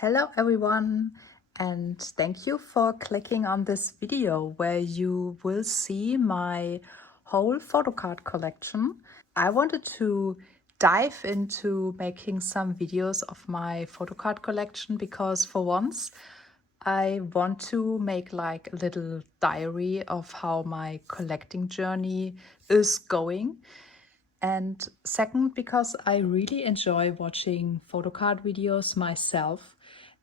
Hello everyone, and thank you for clicking on this video where you will see my whole photocard collection. I wanted to dive into making some videos of my photocard collection because for once I want to make like a little diary of how my collecting journey is going. And second, because I really enjoy watching photocard videos myself.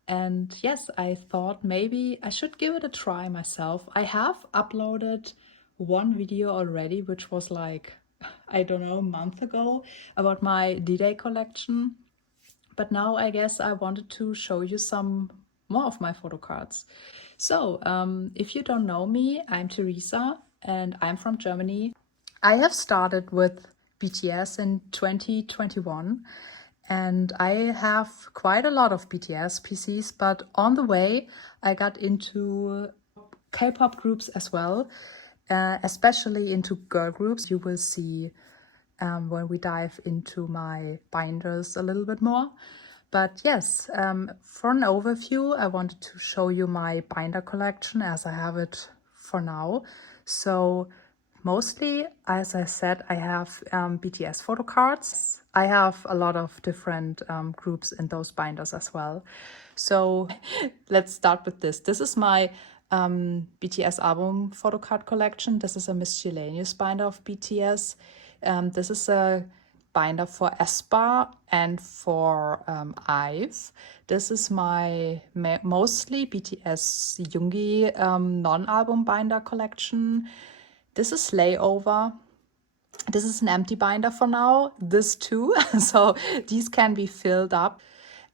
And yes, I thought maybe I should give it a try myself. I have uploaded one video already, which was like, I don't know, a month ago about my D-Day collection. But now I guess I wanted to show you some more of my photocards. So, if you don't know me, I'm Teresa and I'm from Germany. I have started with BTS in 2021 and I have quite a lot of BTS PCs, but on the way I got into K-pop groups as well, especially into girl groups. You will see when we dive into my binders a little bit more. But yes, for an overview, I wanted to show you my binder collection as I have it for now. So mostly, as I said, I have BTS photocards. I have a lot of different groups in those binders as well. So let's start with this. This is my BTS album photocard collection. This is a miscellaneous binder of BTS. This is a binder for AESPA and for IVE. This is my mostly BTS Yoongi non-album binder collection. This is Layover. This is an empty binder for now. This too. So these can be filled up.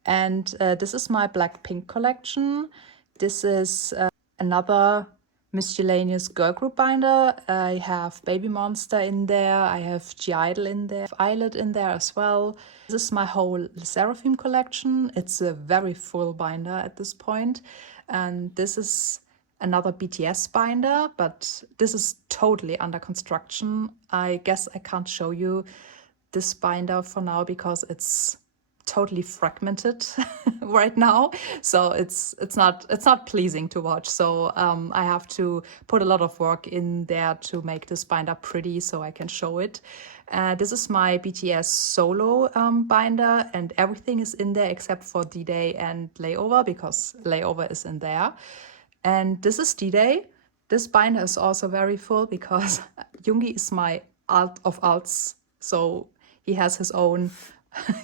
And this is my Blackpink collection. This is another miscellaneous girl group binder. I have Babymonster in there. I have I-dle in there. Illit in there as well. This is my whole Sserafim collection. It's a very full binder at this point. And this is another BTS binder, but this is totally under construction. I guess I can't show you this binder for now because it's totally fragmented right now, so it's not pleasing to watch. So I have to put a lot of work in there to make this binder pretty so I can show it. This is my BTS solo binder, and everything is in there except for D-Day and Layover because Layover is in there. And this is D-Day. This binder is also very full because Yoongi is my alt of alts, so he has his own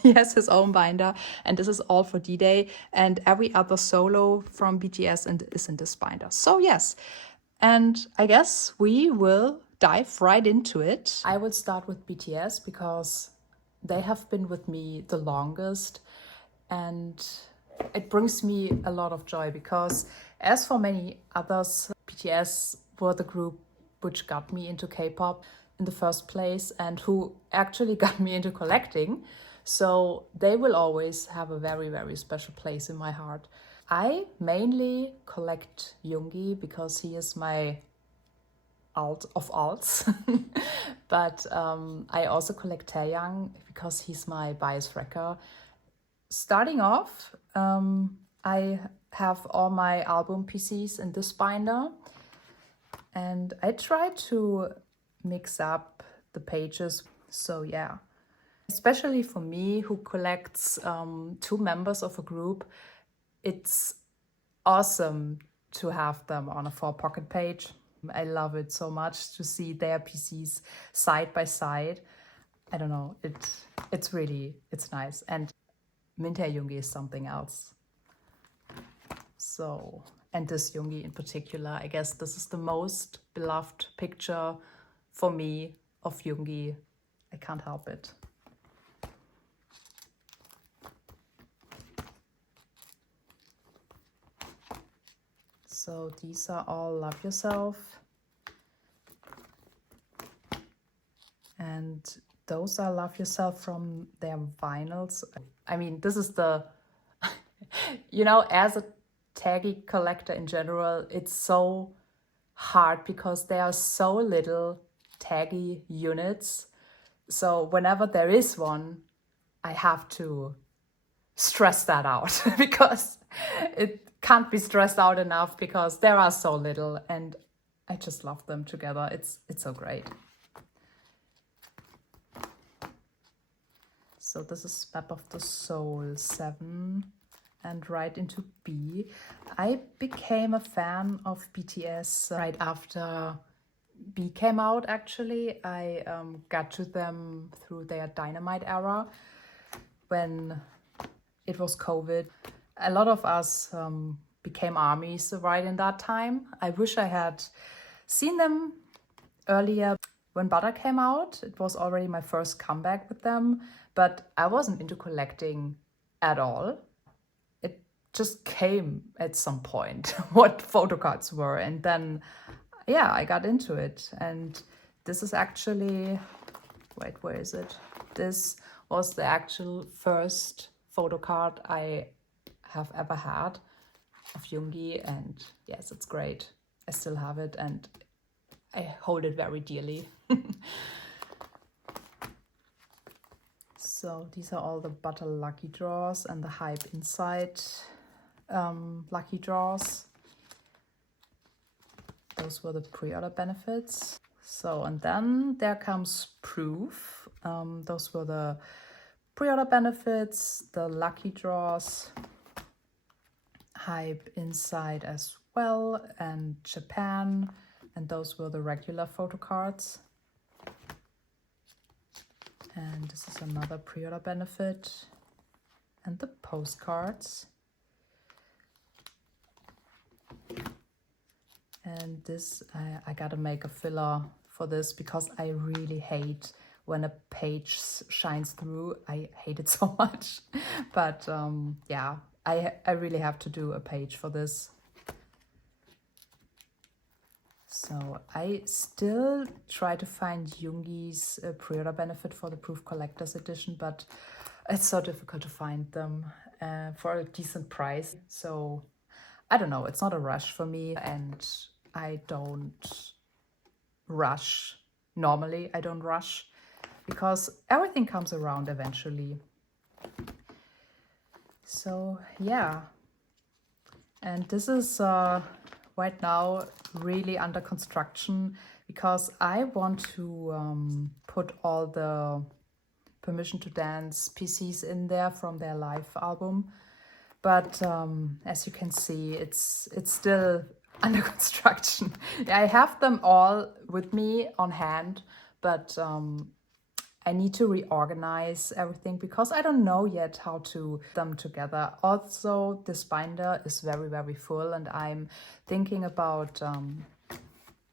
he has his own binder, and this is all for D-Day, and every other solo from BTS is in this binder. So yes, and I guess we will dive right into it. I will start with BTS because they have been with me the longest, and it brings me a lot of joy because as for many others, BTS were the group which got me into K-pop in the first place and who actually got me into collecting. So they will always have a very, very special place in my heart. I mainly collect Yoongi because he is my alt of alts. But I also collect Taeyang because he's my bias wrecker. Starting off, I have all my album PCs in this binder, and I try to mix up the pages. So yeah, especially for me who collects two members of a group, it's awesome to have them on a 4-pocket page. I love it so much to see their PCs side by side. I don't know, it's nice. And Mintae Yoongi is something else. So, and this Yoongi in particular, I guess this is the most beloved picture for me of Yoongi. I can't help it. So these are all Love Yourself. And those are Love Yourself from their vinyls. I mean, this is the, you know, as a taggy collector in general, it's so hard because there are so little taggy units. So whenever there is one, I have to stress that out because It can't be stressed out enough because there are so little and I just love them together. It's so great. So this is Map of the Soul 7 and right into B. I became a fan of BTS right after B came out, actually. I got to them through their Dynamite era when it was COVID. A lot of us became ARMYs right in that time. I wish I had seen them earlier. When Butter came out, it was already my first comeback with them, but I wasn't into collecting at all. It just came at some point what photocards were, and then yeah, I got into it. And this is actually, wait, where is it? This was the actual first photocard I have ever had of Yoongi, and yes, it's great. I still have it and I hold it very dearly. So these are all the Butter lucky draws and the Hype Inside lucky draws. Those were the pre-order benefits. So, and then there comes Proof. Those were the pre-order benefits, the lucky draws, Hype Inside as well, and Japan. And those were the regular photocards. And this is another pre-order benefit. And the postcards. And this, I gotta make a filler for this because I really hate when a page shines through. I hate it so much. But yeah, I really have to do a page for this. So I still try to find Yoongi's pre-order benefit for the Proof Collector's Edition, but it's so difficult to find them for a decent price. So I don't know, it's not a rush for me, and I don't rush. Normally I don't rush because everything comes around eventually. So yeah, and this is right now really under construction because I want to put all the Permission to Dance PCs in there from their live album. But as you can see, it's still under construction. I have them all with me on hand, but I need to reorganize everything because I don't know yet how to put them together. Also, this binder is very, very full and I'm thinking about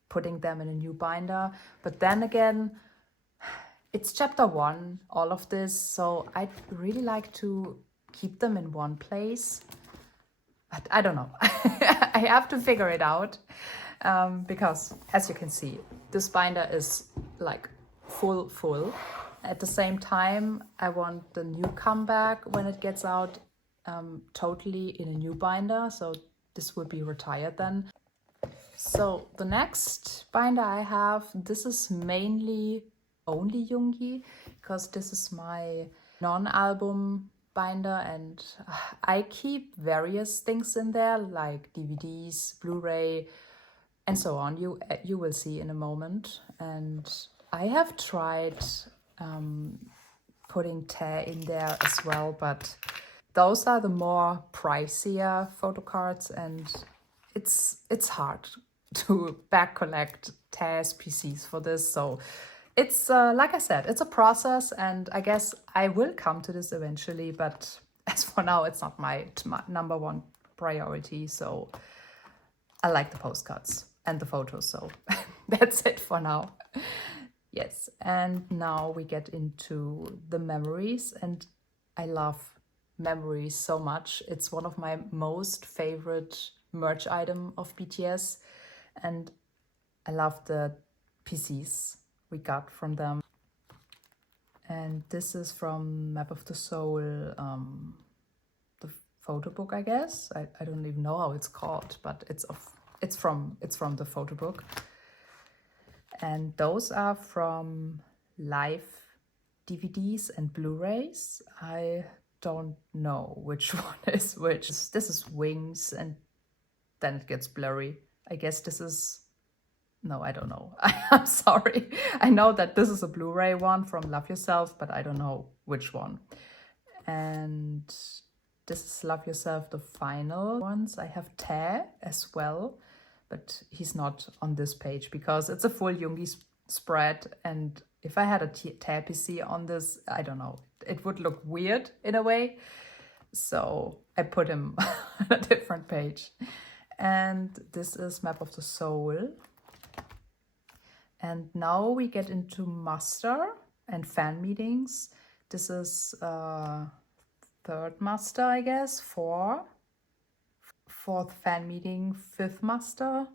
putting them in a new binder. But then again, it's chapter 1, all of this, so I'd really like to keep them in one place. But I don't know. I have to figure it out because, as you can see, this binder is like full. At the same time, I want the new comeback when it gets out totally in a new binder. So this will be retired then. So the next binder I have, this is mainly only Yoongi because this is my non-album binder, and I keep various things in there like DVDs, Blu-ray, and so on. You will see in a moment. And I have tried putting Tae in there as well, but those are the more pricier photocards, and it's hard to back collect Tae's PCs for this. So it's like I said, it's a process, and I guess I will come to this eventually, but as for now, it's not my number one priority. So I like the postcards and the photos, so that's it for now. Yes, and now we get into the memories, and I love memories so much. It's one of my most favorite merch item of BTS, and I love the PCs we got from them. And this is from Map of the Soul, the photo book, I guess. I don't even know how it's called, but it's from the photo book. And those are from live DVDs and Blu-rays. I don't know which one is which. This is Wings, and then it gets blurry. I guess this is... No, I don't know. I'm sorry. I know that this is a Blu-ray one from Love Yourself, but I don't know which one. And this is Love Yourself, the final ones. I have Tae as well, but he's not on this page because it's a full Yoongi spread. And if I had a Tae PC on this, I don't know, it would look weird in a way. So I put him on a different page. And this is Map of the Soul. And now we get into muster and fan meetings. This is third muster, I guess, fourth fan meeting, fifth muster,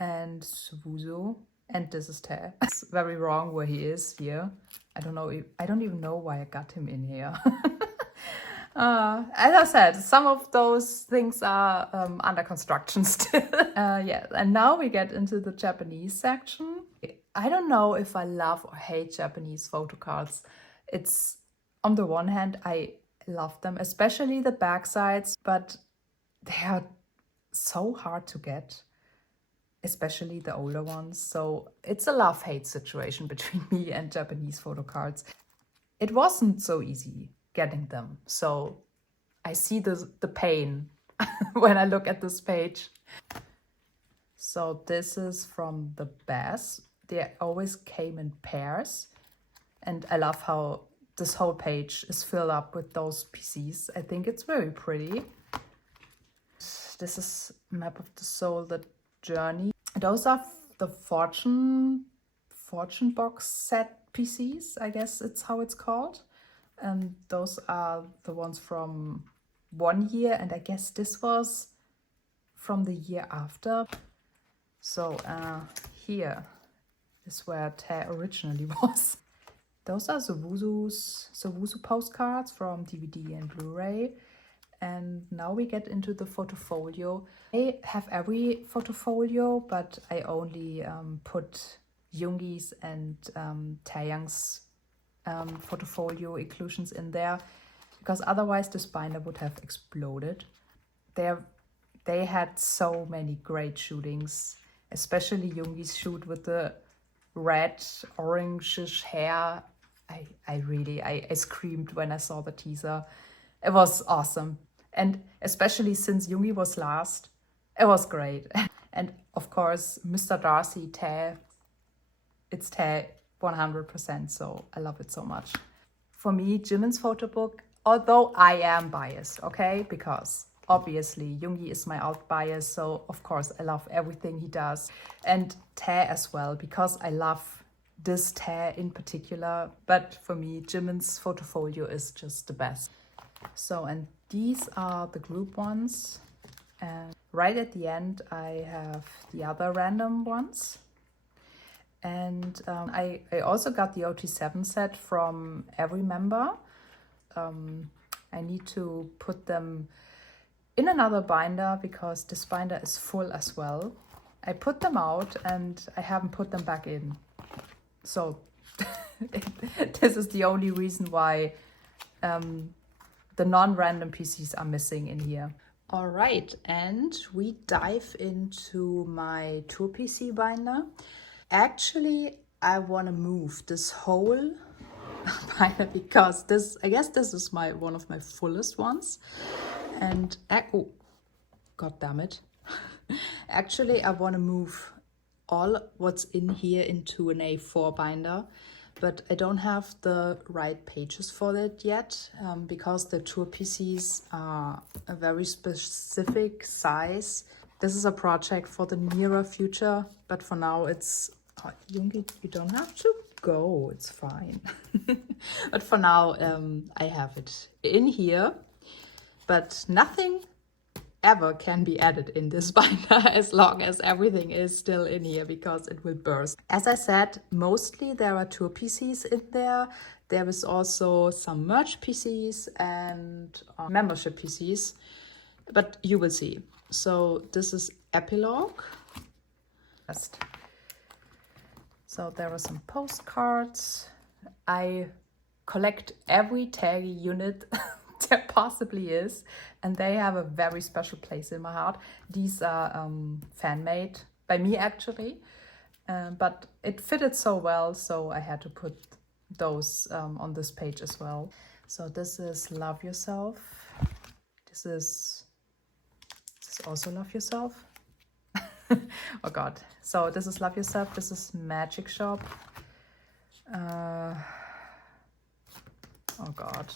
and Suvuzo. And this is Tae. It's very wrong where he is here. I don't know. I don't even know why I got him in here. As I said, some of those things are under construction still. Yeah, and now we get into the Japanese section. I don't know if I love or hate Japanese photo cards. It's, on the one hand, I love them, especially the back sides, but they are so hard to get, especially the older ones. So it's a love-hate situation between me and Japanese photo cards. It wasn't so easy getting them, so I see the pain when I look at this page. So this is from the best. They always came in pairs, and I love how this whole page is filled up with those PCs. I think it's very pretty. This is Map of the Soul, the Journey. Those are the Fortune box set PCs, I guess it's how it's called. And those are the ones from 1 year, and I guess this was from the year after. So here is where Tae originally was. Those are Suvuzo postcards from DVD and Blu-ray. And now we get into the photofolio. I have every photofolio, but I only put Yoongi's and Taeyang's photofolio inclusions in there, because otherwise this binder would have exploded. They had so many great shootings, especially Yoongi's shoot with the red, orange-ish hair. I screamed when I saw the teaser. It was awesome. And especially since Yoongi was last, it was great. And of course, Mr. Darcy, Tae, it's Tae 100%, so I love it so much. For me, Jimin's photo book, although I am biased, okay? Because obviously Yoongi is my alt bias, so of course I love everything he does. And Tae as well, because I love this Tae in particular. But for me, Jimin's photofolio is just the best. So, and these are the group ones. And right at the end, I have the other random ones. And I also got the OT7 set from every member. I need to put them in another binder because this binder is full as well. I put them out and I haven't put them back in. So this is the only reason why the non-random PCs are missing in here. All right, and we dive into my tour PC binder. Actually, I want to move this whole binder because I guess this is one of my fullest ones. And oh, god damn it. Actually, I want to move all what's in here into an A4 binder, but I don't have the right pages for it yet because the tour PCs are a very specific size. This is a project for the nearer future, but for now it's... Oh, Yoongi, you don't have to go, it's fine. But for now, I have it in here, but nothing ever can be added in this binder as long as everything is still in here because it will burst. As I said, mostly there are tour PCs in there. There is also some merch PCs and membership PCs, but you will see. So this is Epilogue. So there are some postcards. I collect every tag unit there possibly is, and they have a very special place in my heart. These are fan-made by me actually, but it fitted so well, so I had to put those on this page as well. So this is Love Yourself. This is also Love Yourself. Oh god. So this is Love Yourself. This is Magic Shop. Oh god.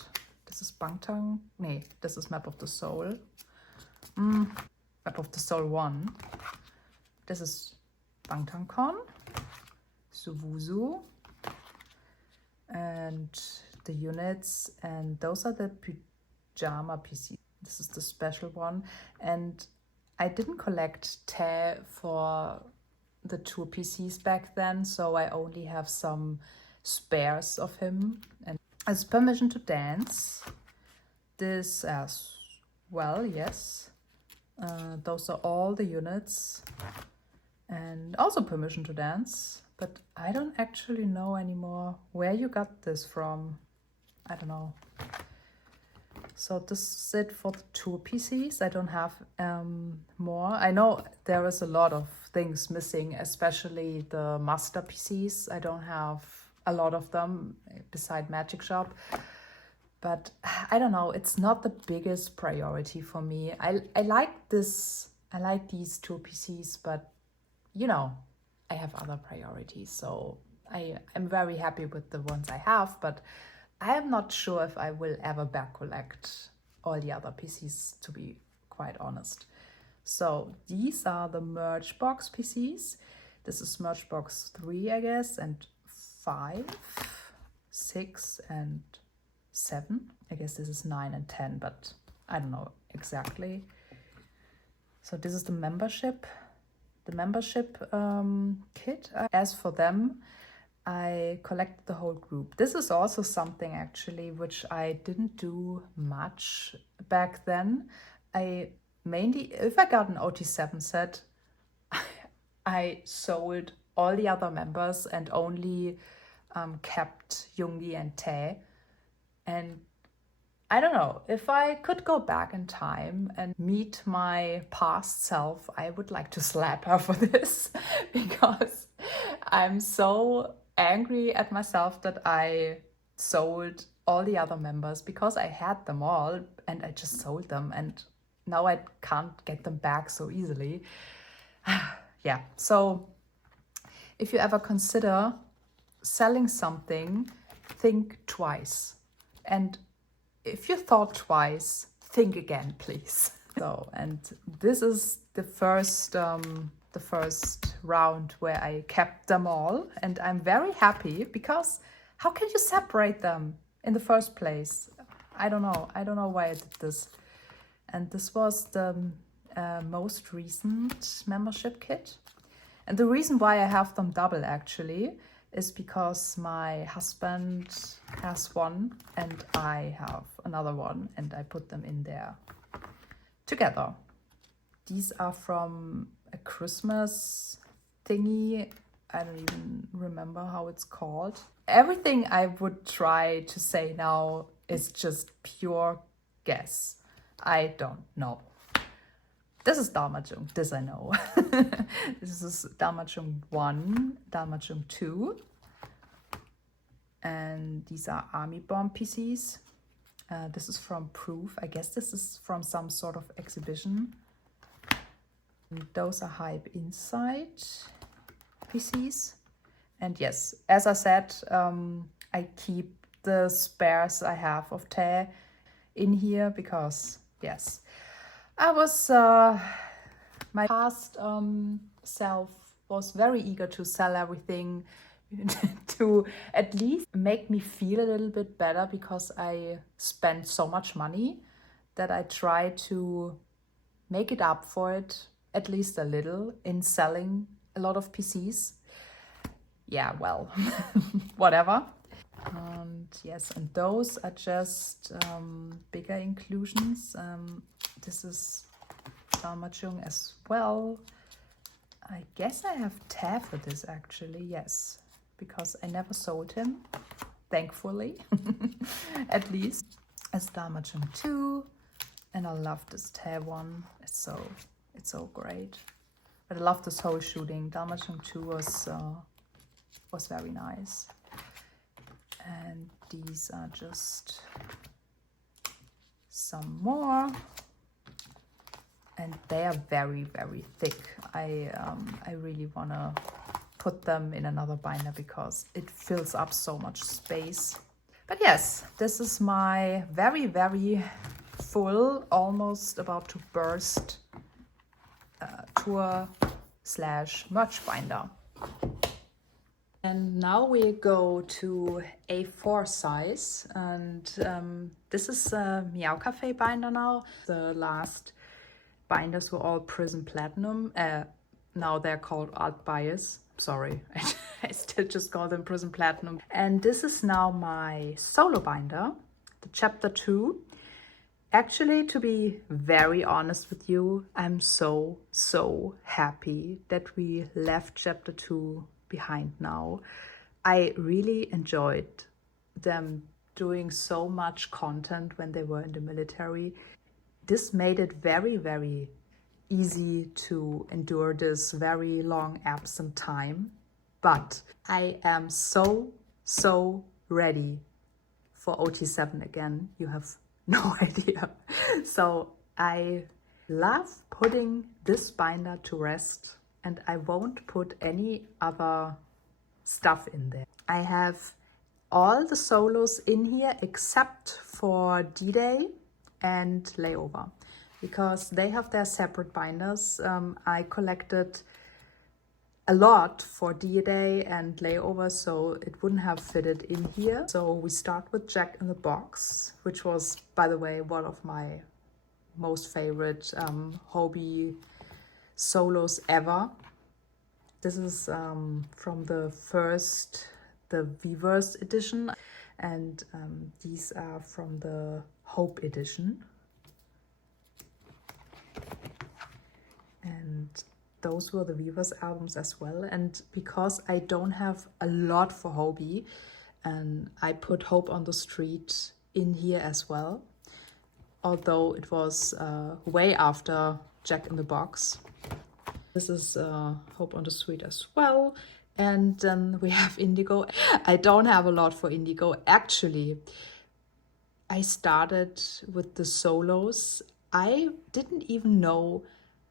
This is Bangtan. Nee, this is Map of the Soul. Map of the Soul 1. This is Bangtan-con. Suwusu. And the units. And those are the pyjama PCs. This is the special one. And I didn't collect Tae for the tour PCs back then, so I only have some spares of him. And as Permission to Dance, this as well, yes. Those are all the units. And also Permission to Dance, but I don't actually know anymore where you got this from. I don't know. So this is it for the tour PCs. I don't have more. I know there is a lot of things missing, especially the master PCs. I don't have a lot of them beside Magic Shop. But I don't know, it's not the biggest priority for me. I like this, I like these tour PCs, but you know, I have other priorities. So I'm very happy with the ones I have, but I am not sure if I will ever back collect all the other PCs, to be quite honest. So these are the merge box PCs. This is merge box 3, I guess, and 5, 6, and 7. I guess this is 9 and 10, but I don't know exactly. So this is the membership kit. As for them, I collected the whole group. This is also something actually which I didn't do much back then. I mainly, if I got an OT7 set, I sold all the other members and only kept Yoongi and Tae. And I don't know, if I could go back in time and meet my past self, I would like to slap her for this because I'm so angry at myself that I sold all the other members because I had them all and I just sold them and now I can't get them back so easily. Yeah, so if you ever consider selling something, think twice. And if you thought twice, think again, please. So, and this is the first round where I kept them all, and I'm very happy because how can you separate them in the first place? I don't know why I did this. And this was the most recent membership kit. And the reason why I have them double actually is because my husband has one and I have another one and I put them in there together. These are from a Christmas thingy. I don't even remember how it's called. Everything I would try to say now is just pure guess. I don't know. This is Dalmachung, this I know. This is Dalmachung 1, Dalmachung 2. And these are Army Bomb PCs. This is from Proof. I guess this is from some sort of exhibition. And those are Hype Inside PCs. And yes, as I said, I keep the spares I have of Tae in here because, yes, I was, my past self was very eager to sell everything to at least make me feel a little bit better because I spent so much money that I try to make it up for it at least a little in selling a lot of PCs. Yeah, well, whatever. And yes, and those are just bigger inclusions. This is Dalmachung as well. I guess I have Tae for this actually, yes, because I never sold him, thankfully, at least. is Dalmatian 2, and I love this tail one. It's so great. But I love this whole shooting. Dalmatian 2 was very nice. And these are just some more. And they are very, very thick. I really want to put them in another binder because it fills up so much space. But yes, this is my very, very full, almost about to burst tour / merch binder. And now we go to A4 size, and this is a Meow Cafe binder now. The last binders were all Prism Platinum. Now they're called Art Bias. Sorry, I still just call them Prism Platinum. And this is now my solo binder, the chapter 2. Actually, to be very honest with you, I'm so happy that we left chapter 2 behind now. I really enjoyed them doing so much content when they were in the military. This made it very, very easy to endure this very long absent time. But I am so ready for OT7 again. You have no idea. So I love putting this binder to rest, and I won't put any other stuff in there. I have all the solos in here except for D-Day and Layover, because they have their separate binders. I collected a lot for D-Day and Layover, so it wouldn't have fitted in here. So we start with Jack in the Box, which was, by the way, one of my most favorite hobby solos ever. This is from the Weverse edition, and these are from the Hope edition. And those were the Weverse albums as well. And because I don't have a lot for hobby, and I put Hope on the Street in here as well, although it was way after Jack in the Box. This is Hope on the Street as well. And then we have Indigo. I don't have a lot for Indigo. Actually, I started with the solos. I didn't even know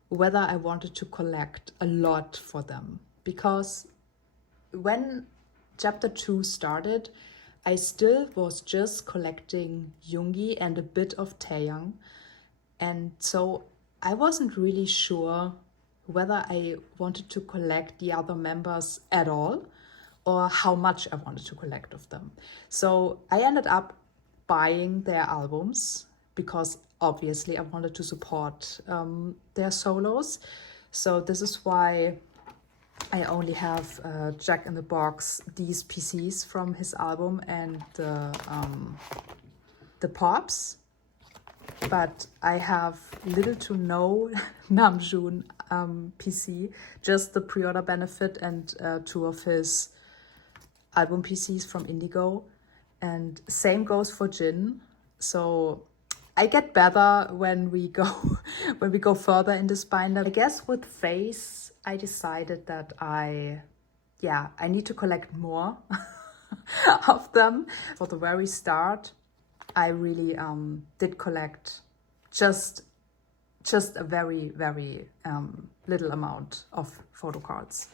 whether I wanted to collect a lot for them, because when chapter 2 started, I still was just collecting Yoongi and a bit of Taeyang, and so I wasn't really sure whether I wanted to collect the other members at all or how much I wanted to collect of them. So I ended up buying their albums because obviously I wanted to support their solos. So this is why I only have Jack in the Box, these PCs from his album, and the Pops. But I have little to no Namjoon PC, just the pre-order benefit and 2 of his album PCs from Indigo. And same goes for Jin. So I get better when we go further in this binder. I guess with Face, I decided that I need to collect more of them. For the very start, I really did collect just a very little amount of photocards.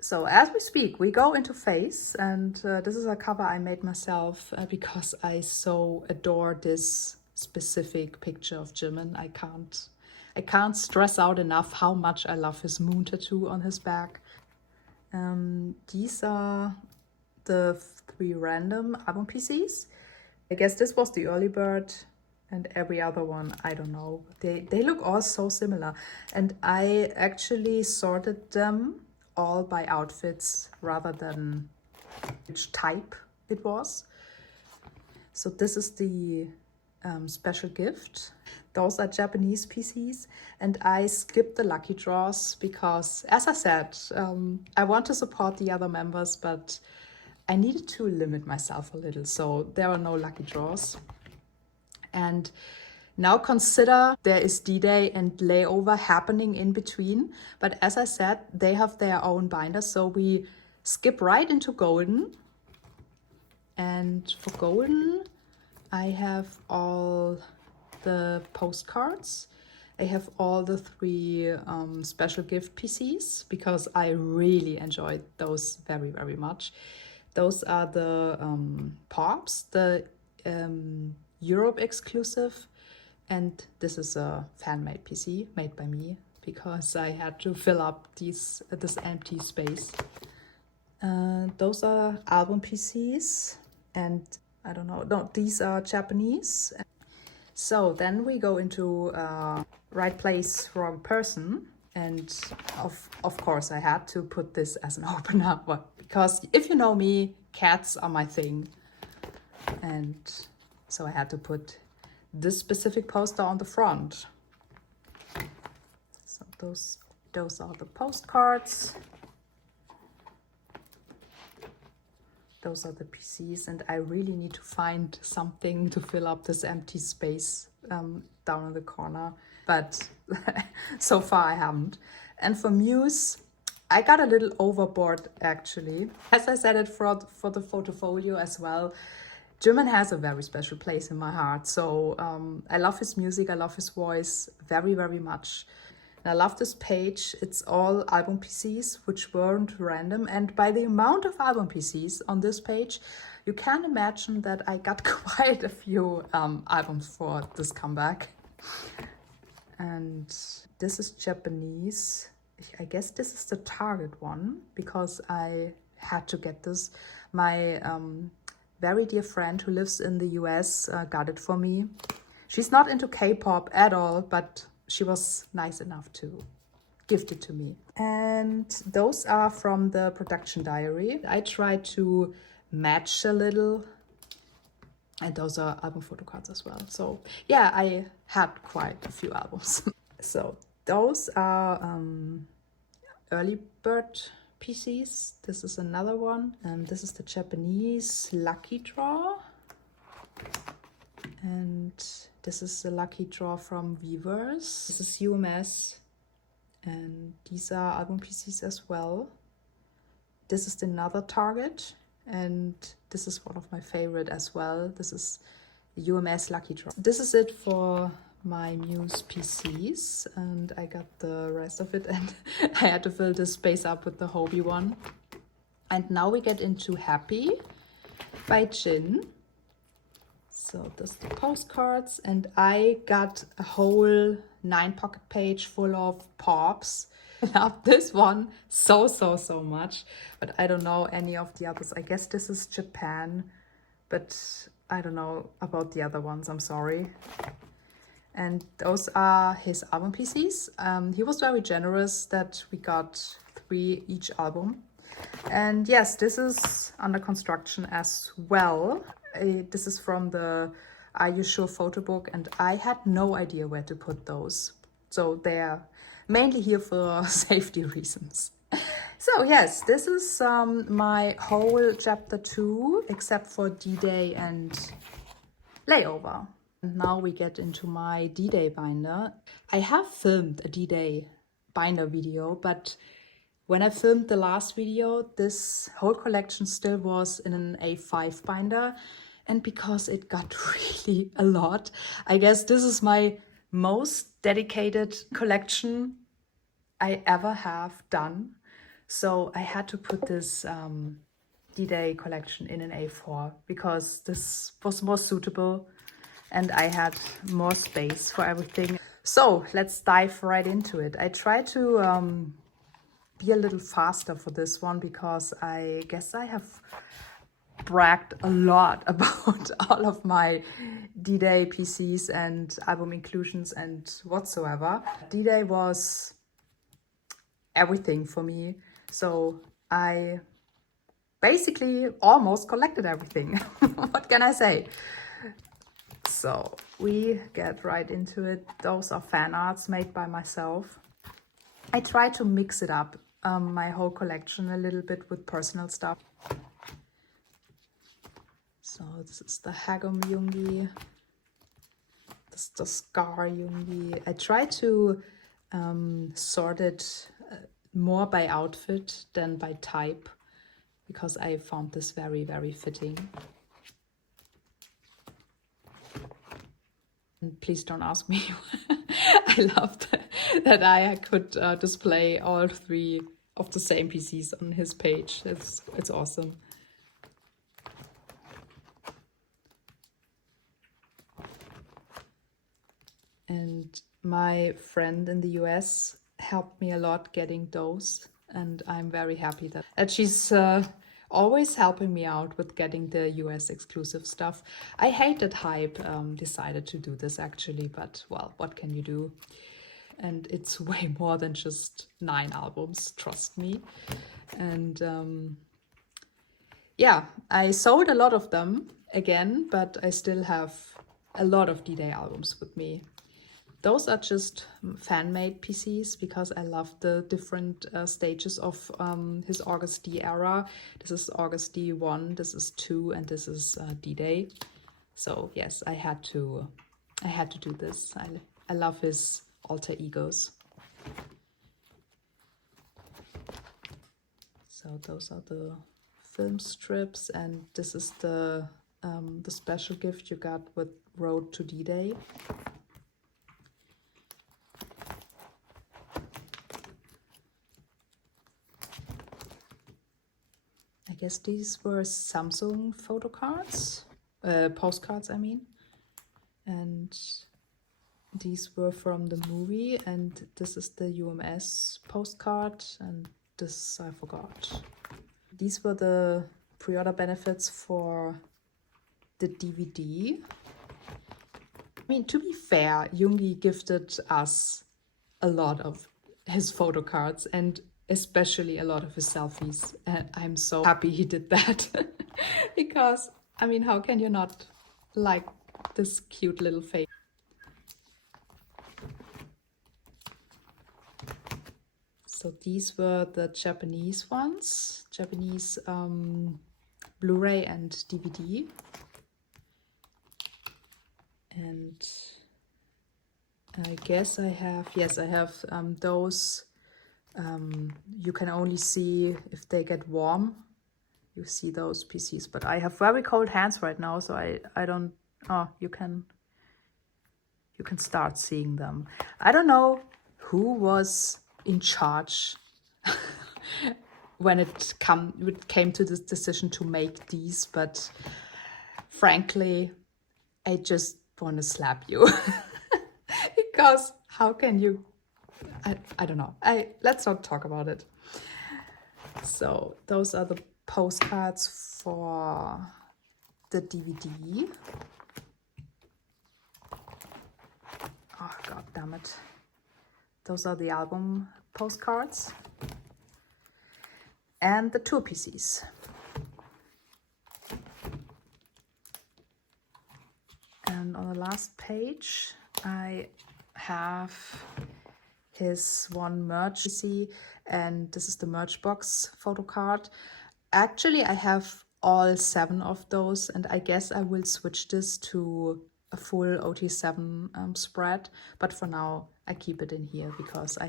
So as we speak, we go into Face, and this is a cover I made myself because I so adore this specific picture of Jimin. I can't stress out enough how much I love his moon tattoo on his back. These are the 3 random album PCs. I guess this was the early bird, and every other one, I don't know. They look all so similar. And I actually sorted them all by outfits rather than which type it was. So this is the special gift. Those are Japanese PCs, and I skipped the lucky draws because, as I said, I want to support the other members, but I needed to limit myself a little, so there are no lucky draws. And now consider there is D-Day and Layover happening in between. But as I said, they have their own binder. So we skip right into Golden. And for Golden, I have all the postcards. I have all the 3 special gift PCs because I really enjoyed those very, very much. Those are the Pops, the Europe exclusive. And this is a fan-made PC made by me because I had to fill up this empty space. Those are album PCs, and I don't know, no, these are Japanese. So then we go into right place, wrong person. And of course I had to put this as an opener because if you know me, cats are my thing. And so I had to put this specific poster on the front. So those are the postcards. Those are the PCs, and I really need to find something to fill up this empty space down in the corner. But so far I haven't. And for Meovv, I got a little overboard actually. As I said it for the photofolio as well, Jimin has a very special place in my heart. So I love his music, I love his voice very, very much. And I love this page. It's all album PCs, which weren't random. And by the amount of album PCs on this page, you can imagine that I got quite a few albums for this comeback. And this is Japanese. I guess this is the Target one because I had to get this. My very dear friend who lives in the US got it for me. She's not into K-pop at all, but she was nice enough to gift it to me. And those are from the production diary. I tried to match a little. And those are album photocards as well. So yeah, I had quite a few albums. So those are early bird PCs. This is another one. And this is the Japanese lucky draw. And this is the lucky draw from Weavers. This is UMS. And these are album PCs as well. This is another Target. And this is one of my favorite as well. This is the UMS lucky draw. This is it for my Meovv PCs. And I got the rest of it. And I had to fill this space up with the Hobie one. And now we get into Happy by Jin. So this is the postcards, and I got a whole 9-pocket page full of pops. I love this one so much, but I don't know any of the others. I guess this is Japan, but I don't know about the other ones, I'm sorry. And those are his album PCs. He was very generous that we got 3 each album. And yes, this is under construction as well. This is from the Are You Sure photo book, and I had no idea where to put those. So they're mainly here for safety reasons. So yes, this is my whole chapter 2, except for D-Day and Layover. And now we get into my D-Day binder. I have filmed a D-Day binder video, but when I filmed the last video, this whole collection still was in an A5 binder. And because it got really a lot, I guess this is my most dedicated collection I ever have done. So I had to put this D-Day collection in an A4 because this was more suitable and I had more space for everything. So let's dive right into it. I tried to be a little faster for this one because I guess I have bragged a lot about all of my D-Day PCs and album inclusions and whatsoever. D-Day was everything for me, so I basically almost collected everything. What can I say? So we get right into it. Those are fan arts made by myself. I try to mix it up, my whole collection, a little bit with personal stuff. So this is the Hagum Yoongi. This is the Scar Yoongi. I try to sort it more by outfit than by type, because I found this very, very fitting. And please don't ask me. I loved that I could display all 3 of the same PCs on his page. It's awesome. And my friend in the US helped me a lot getting those, and I'm very happy that she's always helping me out with getting the US exclusive stuff. I hate that Hype decided to do this actually, but well, what can you do? And it's way more than just 9 albums, trust me. And yeah, I sold a lot of them again, but I still have a lot of D-Day albums with me. Those are just fan-made PCs because I love the different stages of his August D era. This is August D1, this is 2, and this is D-Day. So yes, I had to do this. I love his alter egos. So those are the film strips, and this is the special gift you got with Road to D-Day. I guess these were Samsung photocards, postcards I mean, and these were from the movie, and this is the UMS postcard, and this I forgot. These were the pre-order benefits for the DVD. I mean, to be fair, Yoongi gifted us a lot of his photo cards and especially a lot of his selfies. And I'm so happy he did that because, I mean, how can you not like this cute little face? So these were the Japanese ones, Japanese Blu-ray and DVD. And I guess I have, yes, I have those. You can only see if they get warm. You see those PCs, but I have very cold hands right now, so I don't, oh, you can start seeing them. I don't know who was in charge when it came to this decision to make these, but frankly, I just want to slap you because how can you, I don't know, let's not talk about it. So those are the postcards for the DVD. Oh god damn it. Those are the album postcards and the tour PCs. And on the last page, I have his one merch PC, and this is the merch box photo card. Actually, I have all 7 of those, and I guess I will switch this to a full OT7 spread. But for now, I keep it in here because I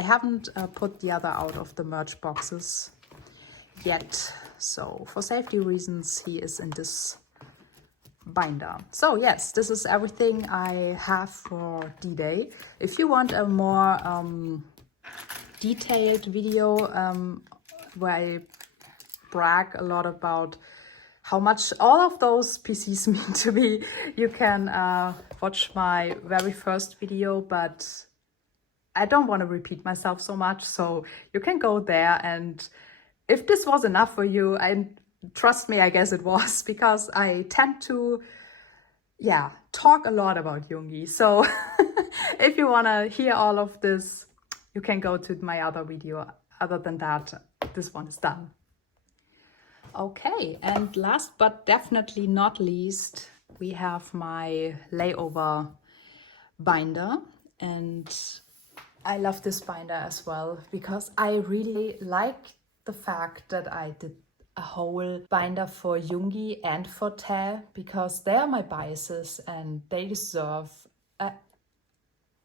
haven't put the other out of the merch boxes yet. So for safety reasons, he is in this binder. So yes, this is everything I have for D-Day. If you want a more detailed video where I brag a lot about how much all of those PCs mean to me, you can watch my very first video, but I don't want to repeat myself so much, so you can go there. And if this was enough for you, and trust me, I guess it was, because I tend to, yeah, talk a lot about Yoongi. So if you want to hear all of this, you can go to my other video. Other than that, this one is done. Okay, and last but definitely not least, we have my layover binder. And I love this binder as well because I really like the fact that I did a whole binder for Yoongi and for Tae because they are my biases and they deserve a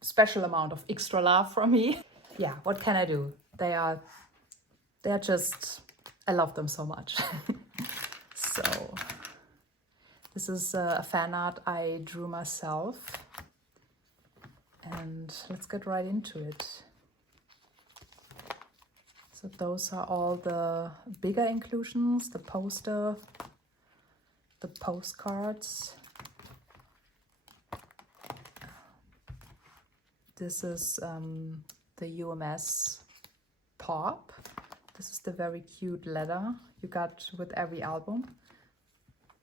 special amount of extra love from me. Yeah, what can I do? They're just, I love them so much. So this is a fan art I drew myself, and let's get right into it. So those are all the bigger inclusions, the poster, the postcards. This is the UMS pop. This is the very cute letter you got with every album.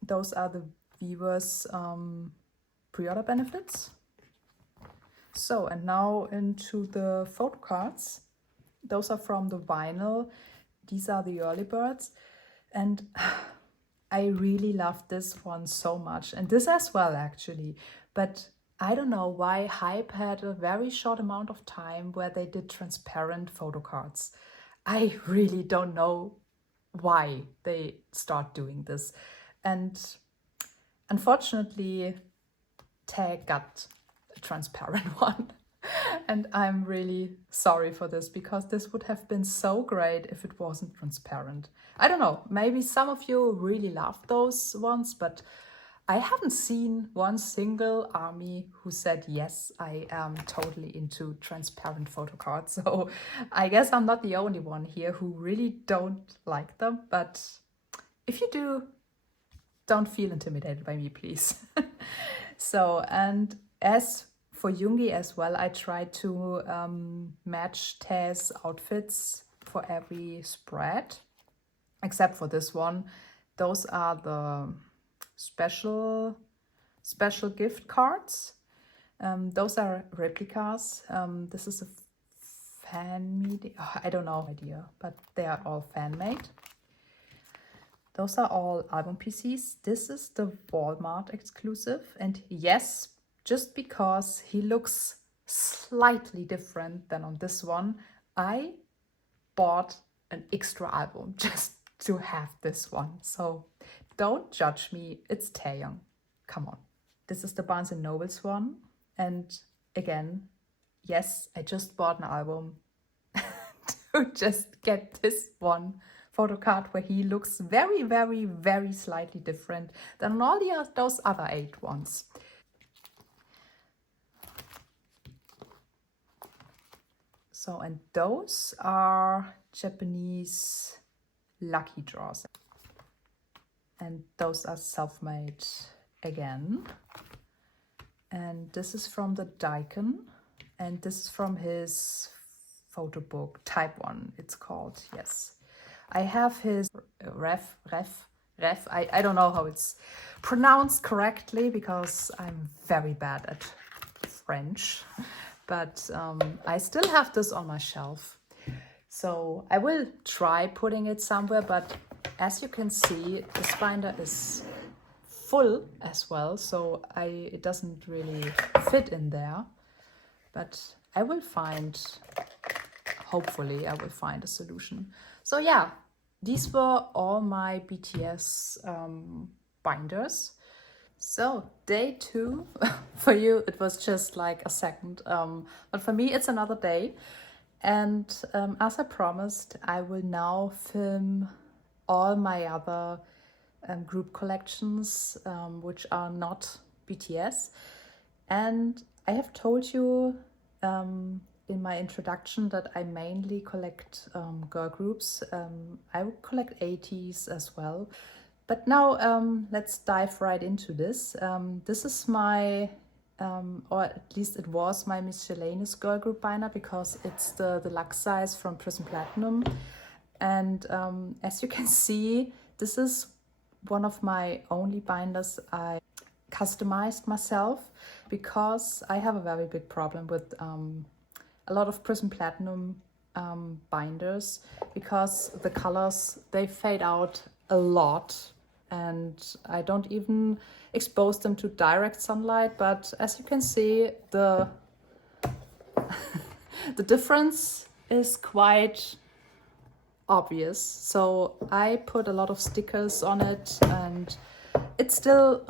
Those are the viewers' pre-order benefits. So, and now into the photocards. Those are from the vinyl. These are the early birds. And I really love this one so much. And this as well, actually. But I don't know why Hype had a very short amount of time where they did transparent photocards. I really don't know why they start doing this. And unfortunately, Tae got a transparent one. And I'm really sorry for this because this would have been so great if it wasn't transparent. I don't know, maybe some of you really love those ones, but I haven't seen one single ARMY who said, yes, I am totally into transparent photocards. So I guess I'm not the only one here who really don't like them. But if you do, don't feel intimidated by me, please. So, and as for Yoongi as well, I tried to match Tae's outfits for every spread, except for this one. Those are the special gift cards. Those are replicas. This is a fan made. Oh, I don't know idea, but they are all fan made. Those are all album PCs. This is the Walmart exclusive, and yes, just because he looks slightly different than on this one, I bought an extra album just to have this one. So don't judge me, it's Taeyong. Come on. This is the Barnes & Noble's one. And again, yes, I just bought an album to just get this one photo card where he looks very, very, very slightly different than all those other 8 ones. So, and those are Japanese lucky draws. And those are self-made again. And this is from the Daikon. And this is from his photo book, Type 1, it's called, yes. I have his ref. I don't know how it's pronounced correctly because I'm very bad at French. But I still have this on my shelf. So I will try putting it somewhere, but as you can see, this binder is full as well, so it doesn't really fit in there. But I will find, hopefully I will find a solution. So yeah, these were all my BTS binders. So day 2, for you it was just like a second, but for me it's another day. And as I promised, I will now film all my other group collections, which are not BTS. And I have told you in my introduction that I mainly collect girl groups. I will collect Ateez as well. But now let's dive right into this. This is my, or at least it was my miscellaneous girl group binder because it's the deluxe size from Prism Platinum. And as you can see, this is one of my only binders I customized myself because I have a very big problem with a lot of Prism Platinum binders because the colors, they fade out a lot. And I don't even expose them to direct sunlight, but as you can see, the the difference is quite obvious. So I put a lot of stickers on it, and it still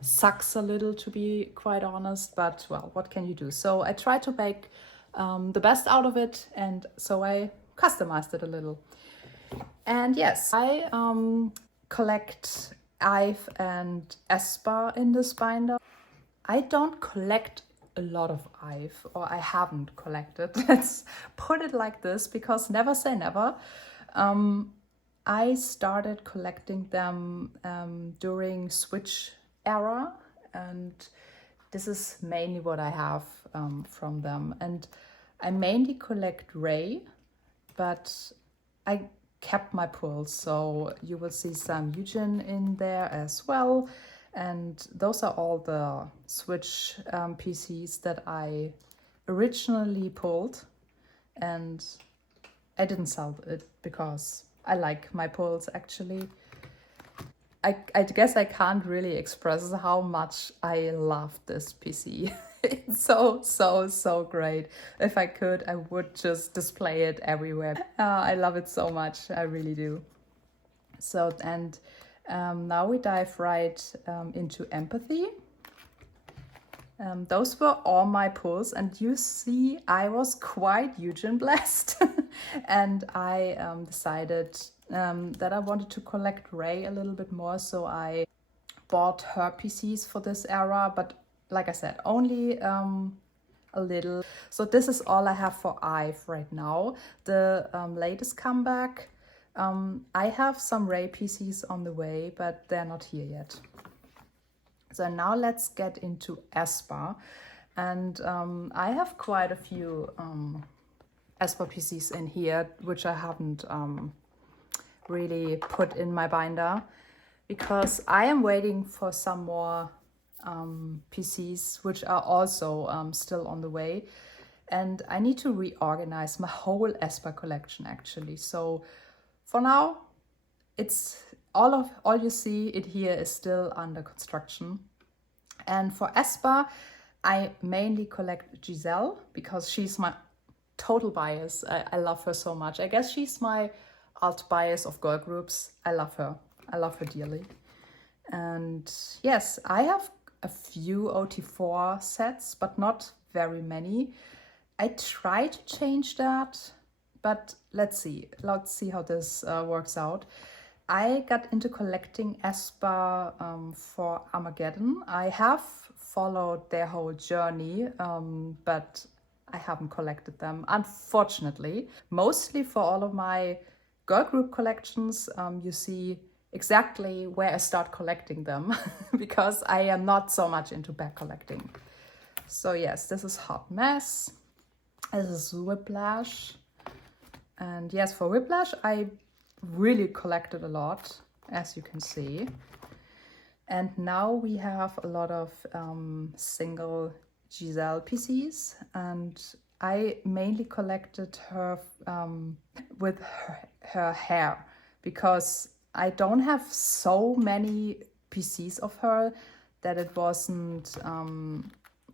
sucks a little, to be quite honest, but well, what can you do? So I try to make the best out of it, and so I customized it a little. And yes, I collect IVE and AESPA in this binder. I don't collect a lot of IVE, or I haven't collected. Let's put it like this, because never say never. I started collecting them during Switch era, and this is mainly what I have from them. And I mainly collect Ray, but I kept my pulls, so you will see some Eugen in there as well. And those are all the Switch PCs that I originally pulled, and I didn't sell it because I like my pulls actually. I guess I can't really express how much I love this PC. It's so great. If I could, I would just display it everywhere. I love it so much, I really do. So, and now we dive right into empathy. Those were all my pulls, and you see I was quite Eugen blessed. And I decided that I wanted to collect Ray a little bit more, so I bought her PCs for this era, but like I said, only a little. So this is all I have for IVE right now. The latest comeback, I have some Ray PCs on the way, but they're not here yet. So now let's get into AESPA, and I have quite a few AESPA PCs in here, which I haven't really put in my binder, because I am waiting for some more PCs, which are also still on the way, and I need to reorganize my whole AESPA collection actually. So for now, it's all you see it here is still under construction. And for AESPA, I mainly collect Giselle, because she's my total bias. I love her so much. I guess she's my alt bias of girl groups. I love her dearly. And yes, I have a few OT4 sets, but not very many. I try to change that, but let's see how this works out. I got into collecting AESPA for Armageddon. I have followed their whole journey, but I haven't collected them, unfortunately. Mostly for all of my girl group collections, you see exactly where I start collecting them, because I am not so much into bag collecting. So yes, this is Hot Mess. This is Whiplash. And yes, for Whiplash, I really collected a lot, as you can see. And now we have a lot of single Giselle PCs, and I mainly collected her with her hair, because I don't have so many PCs of her that it wasn't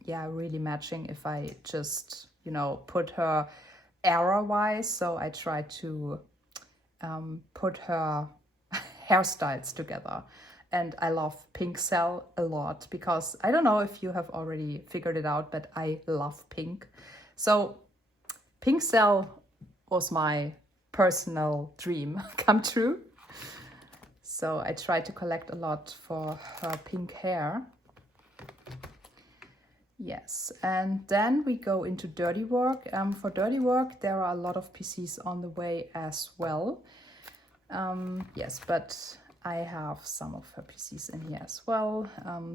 really matching if I just, you know, put her era-wise. So I tried to put her hairstyles together. And I love Pink Cell a lot, because I don't know if you have already figured it out, but I love pink. So Pink Cell was my personal dream come true. So I tried to collect a lot for her pink hair. Yes, and then we go into Dirty Work. For Dirty Work, there are a lot of PCs on the way as well. Yes, but I have some of her PCs in here as well.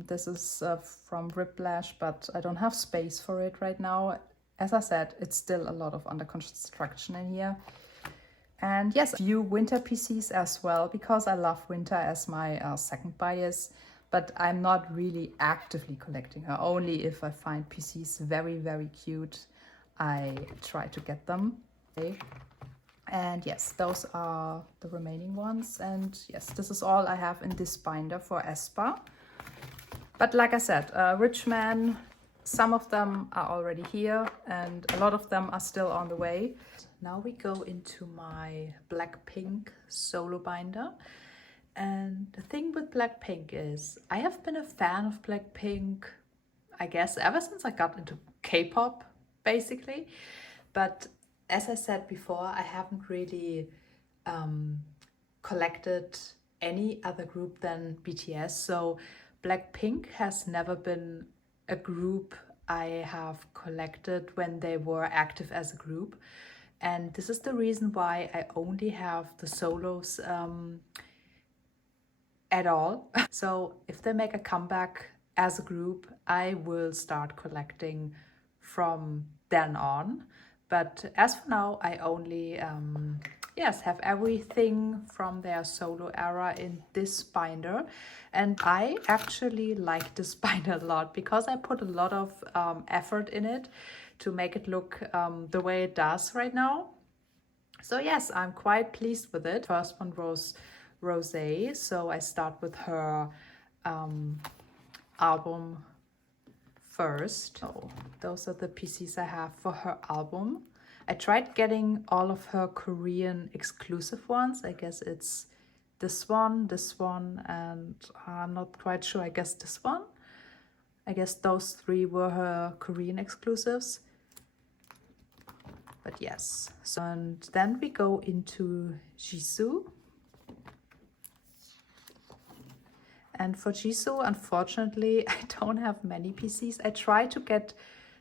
This is from Whiplash, but I don't have space for it right now. As I said, it's still a lot of under construction in here. And yes, a few winter PCs as well, because I love winter as my second bias. But I'm not really actively collecting her. Only if I find PCs very, very cute, I try to get them. Okay. And yes, those are the remaining ones. And yes, this is all I have in this binder for AESPA. But like I said, Rich Man Some of them are already here and a lot of them are still on the way. Now we go into my Blackpink solo binder. And the thing with Blackpink is I have been a fan of Blackpink, I guess, ever since I got into K-pop, basically. But as I said before, I haven't really collected any other group than BTS. So Blackpink has never been a group I have collected when they were active as a group. And this is the reason why I only have the solos at all. So if they make a comeback as a group, I will start collecting from then on. But as for now, I only have everything from their solo era in this binder. And I actually like this binder a lot because I put a lot of effort in it to make it look the way it does right now. So yes, I'm quite pleased with it. First one was Rosé, so I start with her album first. So those are the PCs I have for her album. I tried getting all of her Korean exclusive ones. I guess it's this one, and I'm not quite sure, I guess this one. I guess those three were her Korean exclusives. But yes, so, and then we go into Jisoo. And for Jisoo, unfortunately, I don't have many PCs. I try to get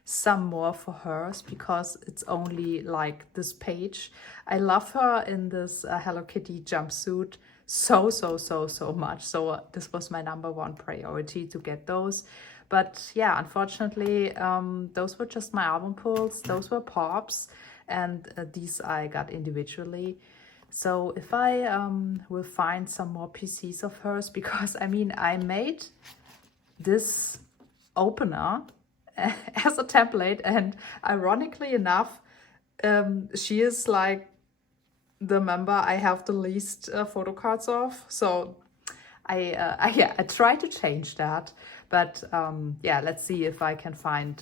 some more for hers because it's only like this page. I love her in this Hello Kitty jumpsuit so much. So this was my #1 priority to get those. But yeah, unfortunately, those were just my album pulls. Those were pops, and these I got individually. So if I will find some more PCs of hers, because I mean, I made this opener as a template, and ironically enough, she is like the member I have the least photo cards of. So I try to change that, but yeah, let's see if I can find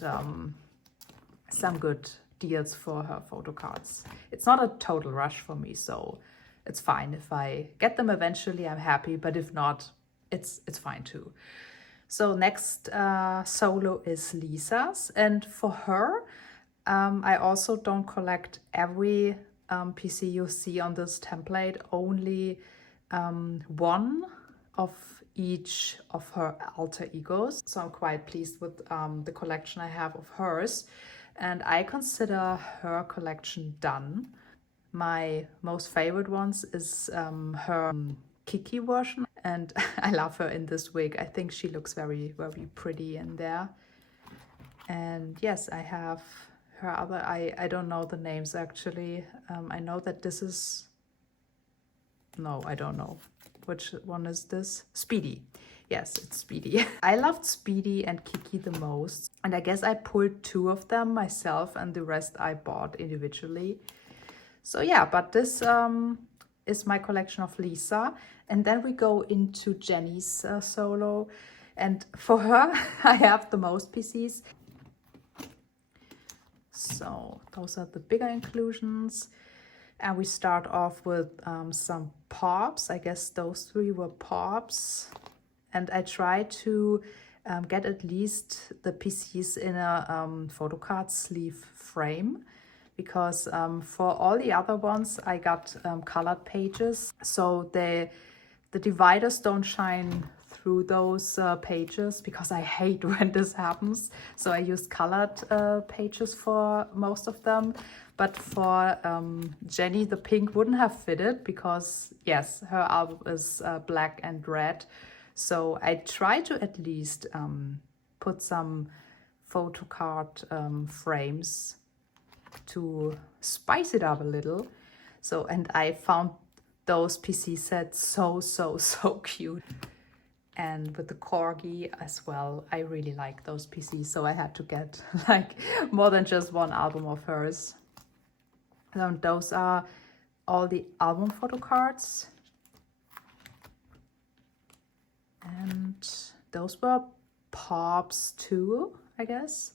some good deals for her photo cards. It's not a total rush for me, so it's fine. If I get them eventually, I'm happy, but if not, it's fine too. So next solo is Lisa's, and for her, I also don't collect every PC you see on this template, only one of each of her alter egos. So I'm quite pleased with the collection I have of hers, and I consider her collection done. My most favorite ones is her Kiki version, and I love her in this wig. I think she looks very pretty in there. And yes, I have her other, I don't know the names actually. I know that this is, no, I don't know which one is this. Speedy. Yes, it's Speedy. I loved Speedy and Kiki the most, and I guess I pulled 2 of them myself and the rest I bought individually. So yeah, but this is my collection of Lisa. And then we go into Jennie's solo. And for her, I have the most PCs. So those are the bigger inclusions. And we start off with some pops. I guess those 3 were pops. And I try to get at least the PCs in a photo card sleeve frame, because for all the other ones I got colored pages, so the dividers don't shine through those pages, because I hate when this happens. So I used colored pages for most of them, but for Jennie, the pink wouldn't have fitted, because yes, her album is black and red. So I try to at least put some photo card frames to spice it up a little. So, and I found those PC sets so cute. And with the corgi as well, I really like those PCs, so I had to get like more than just one album of hers. Those are all the album photo cards. And those were pops too. I guess.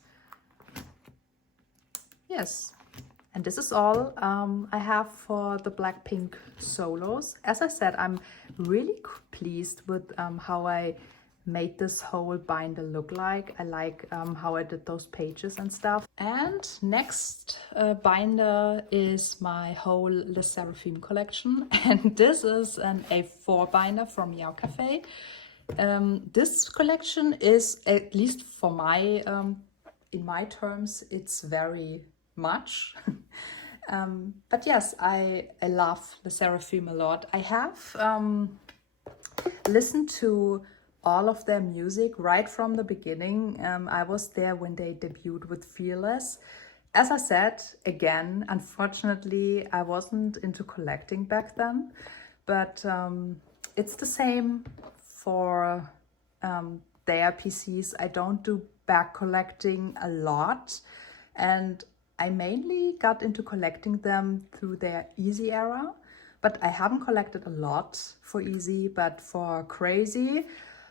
Yes. And this is all I have for the Blackpink solos. As I said, I'm really pleased with how I made this whole binder look like. I like how I did those pages and stuff. And next binder is my whole Le Sserafim collection. And this is an A4 binder from Meovv. This collection is, at least for my, in my terms, it's very much. But yes, I love the Sserafim a lot. I have listened to all of their music right from the beginning. I was there when they debuted with Fearless. As I said, again, unfortunately, I wasn't into collecting back then, but it's the same for their PCs. I don't do back collecting a lot, and I mainly got into collecting them through their Easy era, but I haven't collected a lot for Easy, but for Crazy,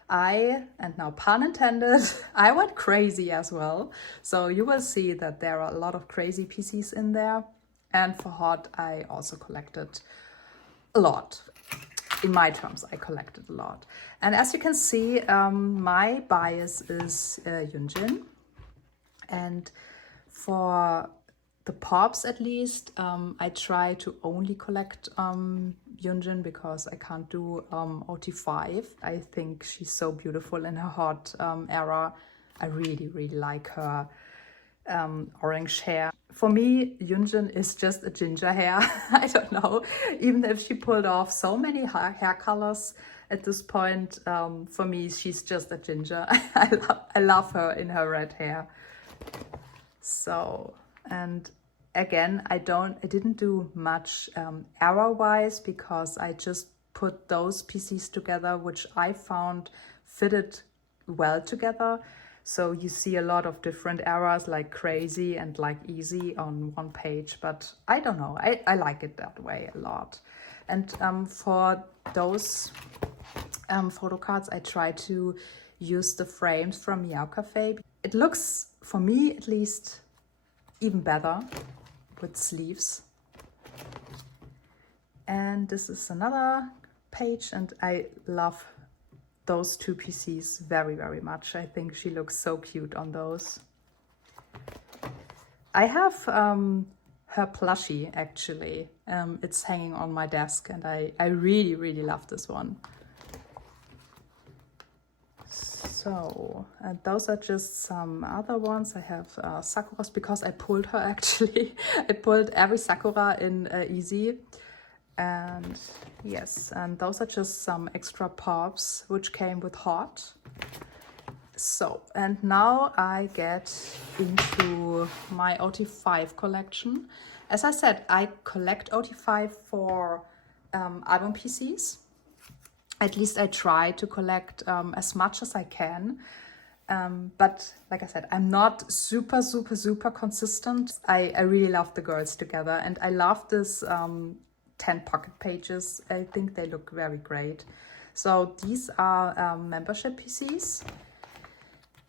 and now pun intended, I went crazy as well. So you will see that there are a lot of crazy PCs in there. And for Hot, I also collected a lot. In my terms, I collected a lot. And as you can see, my bias is Yunjin. And for the pops, at least, I try to only collect Yunjin because I can't do OT5. I think she's so beautiful in her Hot era. I really, really like her orange hair. For me, Yunjin is just a ginger hair. I don't know, even if she pulled off so many hair colors at this point, for me, she's just a ginger. I love her in her red hair. So, and again, I didn't do much era-wise because I just put those PCs together, which I found fitted well together. So you see a lot of different eras like Crazy and like Easy on one page, but I don't know, I like it that way a lot. And for those photo cards, I try to use the frames from Meovv. It looks, for me at least, even better with sleeves. And this is another page, and I love those two PCs very, very much. I think she looks so cute on those. I have her plushie, actually. It's hanging on my desk, and I really, really love this one. So, and those are just some other ones. I have Sakuras because I pulled her, actually. I pulled every Sakura in Easy. And yes, and those are just some extra pops which came with Hot. So, and now I get into my OT5 collection. As I said, I collect OT5 for album PCs. At least I try to collect as much as I can. But like I said, I'm not super, super, super consistent. I really love the girls together, and I love this 10 pocket pages. I think they look very great. So these are membership PCs.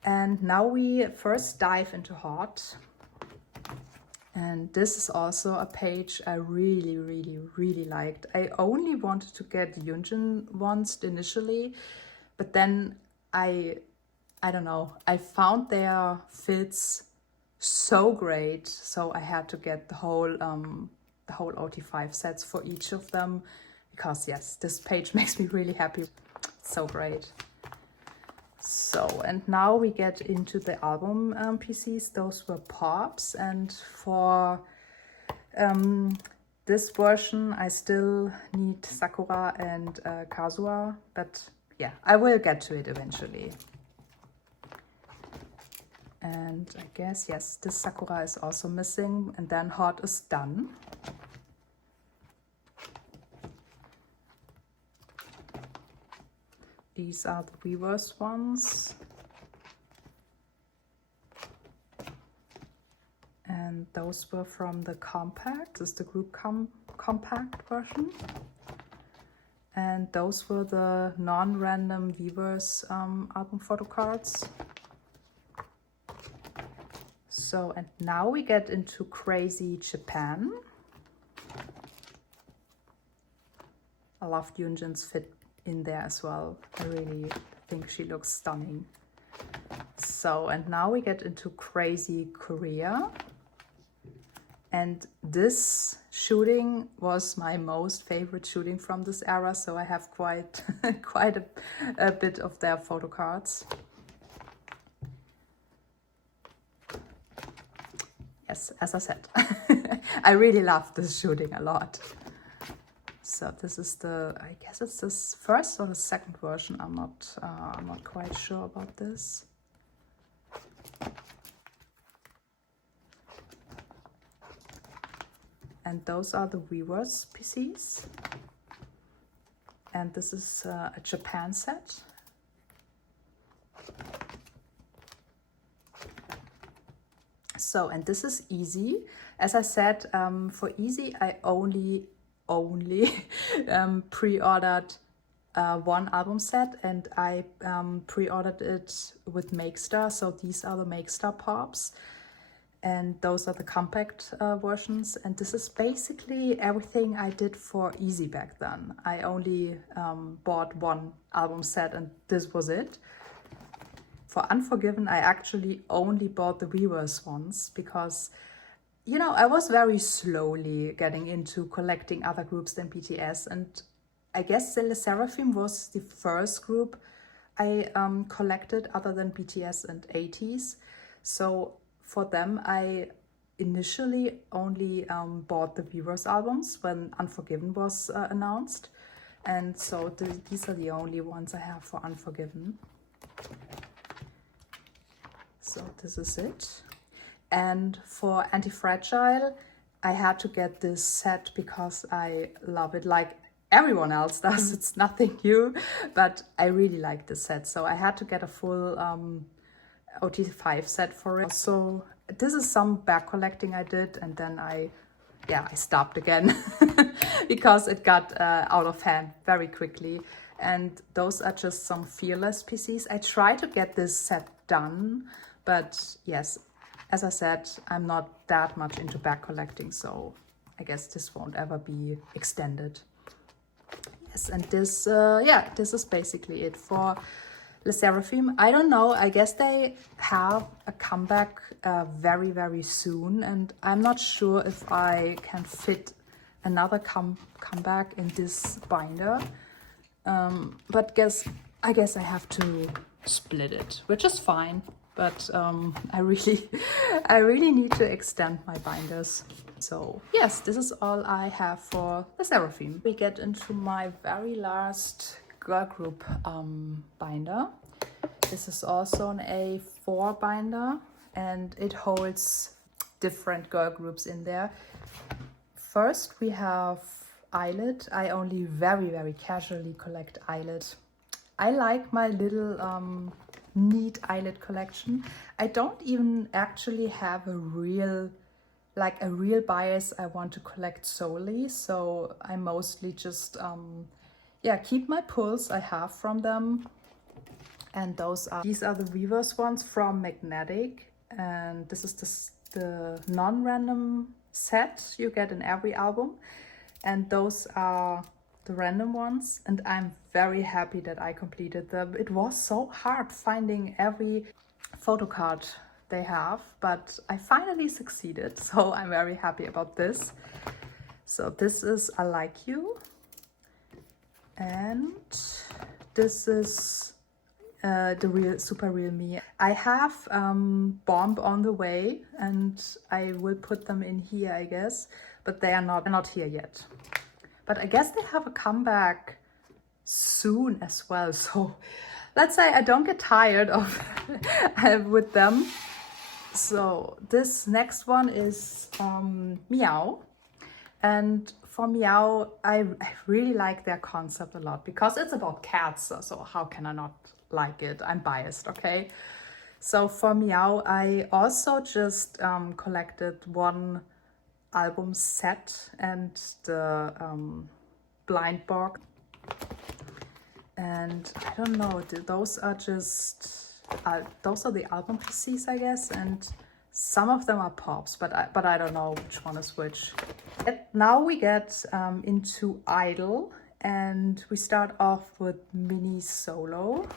And now we first dive into Hot. And this is also a page I really, really, really liked. I only wanted to get Yunjin ones initially, but then I don't know, I found their fits so great, so I had to get the whole OT5 sets for each of them, because yes, this page makes me really happy. It's so great. So, and now we get into the album PCs. Those were pops, and for this version I still need Sakura and Kazuha, but yeah, I will get to it eventually. And I guess, yes, this Sakura is also missing, and then Hot is done. These are the reverse ones. And those were from the compact. This is the group compact version. And those were the non-random Weavers album photo cards. So, and now we get into crazy Japan. I love Yoonjin's fit in there as well. I really think she looks stunning. So, and now we get into crazy Korea. And this shooting was my most favorite shooting from this era, so I have quite quite a bit of their photo cards. Yes, as I said, I really love this shooting a lot. So this is the, I guess it's this first or the second version. I'm not quite sure about this. And those are the Weavers PCs. And this is a Japan set. So, and this is easy. As I said, for easy, I only pre-ordered one album set, and I pre-ordered it with Makestar. So these are the Makestar pops, and those are the compact versions. And this is basically everything I did for easy back then. I only bought one album set, and this was it. For Unforgiven, I actually only bought the Weavers ones because, you know, I was very slowly getting into collecting other groups than BTS, and I guess the Sserafim was the first group I collected other than BTS and Ateez. So for them, I initially only bought the Weavers albums when Unforgiven was announced, and so these are the only ones I have for Unforgiven. So this is it. And for Anti-Fragile, I had to get this set because I love it like everyone else does. It's nothing new, but I really like this set. So I had to get a full OT5 set for it. So this is some back collecting I did, and then I stopped again because it got out of hand very quickly. And those are just some Fearless PCs. I tried to get this set done, but yes, as I said, I'm not that much into back collecting, so I guess this won't ever be extended. Yes, and this, this is basically it for the Sserafim. I don't know, I guess they have a comeback very, very soon, and I'm not sure if I can fit another comeback in this binder. But I guess I have to split it, which is fine. But I really need to extend my binders. So yes, this is all I have for the Sserafim. We get into my very last girl group binder. This is also an A4 binder, and it holds different girl groups in there. First we have Illit. I only very, very casually collect Illit. I like my little neat Illit collection. I don't even actually have a real bias I want to collect solely, so I mostly just keep my pulls I have from them. And these are the Weavers ones from Magnetic, and this is the non-random set you get in every album, and those are the random ones, and I'm very happy that I completed them. It was so hard finding every photo card they have, but I finally succeeded, so I'm very happy about this. So this is I Like You, and this is the real Super Real Me. I have Bomb on the way, and I will put them in here, I guess, but they are not here yet. But I guess they have a comeback soon as well. So let's say I don't get tired of with them. So this next one is Meovv. And for Meovv, I really like their concept a lot because it's about cats. So how can I not like it? I'm biased, okay? So for Meovv, I also just collected one album set and the blind box, and I don't know, those are just those are the album PCs, I guess, and Some of them are pops, but I don't know which one is which. Now we get into I-dle, and we start off with Mini Solo.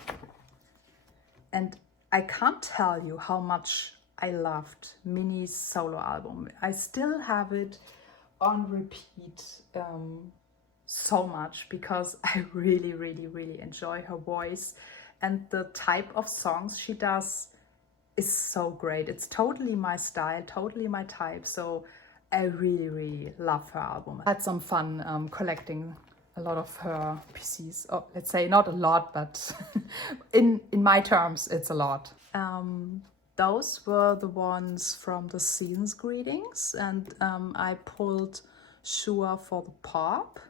And I can't tell you how much I loved Mini's solo album. I still have it on repeat so much because I really enjoy her voice, and the type of songs she does is so great. It's totally my style, totally my type. So I really love her album. I had some fun collecting a lot of her PCs. Oh, let's say not a lot, but in my terms, it's a lot. Those were the ones from the Seasons greetings, and I pulled Shua for the pop.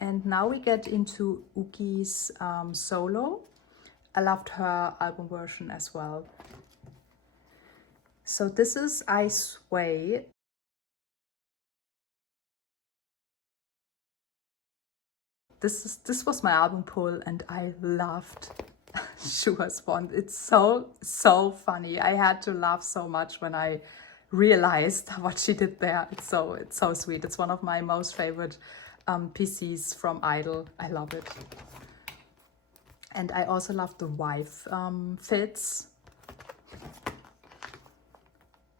And now we get into Uki's solo. I loved her album version as well. So this is I Sway. This was my album pull, and I loved Shua's one. It's so funny. I had to laugh so much when I realized what she did there. It's so sweet. It's one of my most favorite PCs from I-dle. I love it. And I also love the wife fits.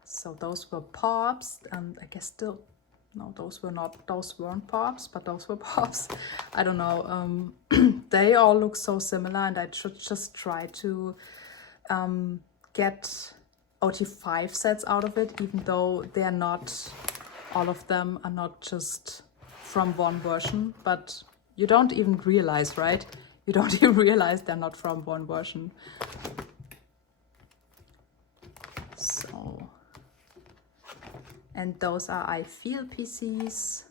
So those were pops, and I guess still, no, those weren't pops, but those were pops. I don't know. They all look so similar, and I should just try to get OT5 sets out of it, even though they're not, all of them are not just from one version, but you don't even realize, right? You don't even realize they're not from one version. So, and those are I Feel PCs.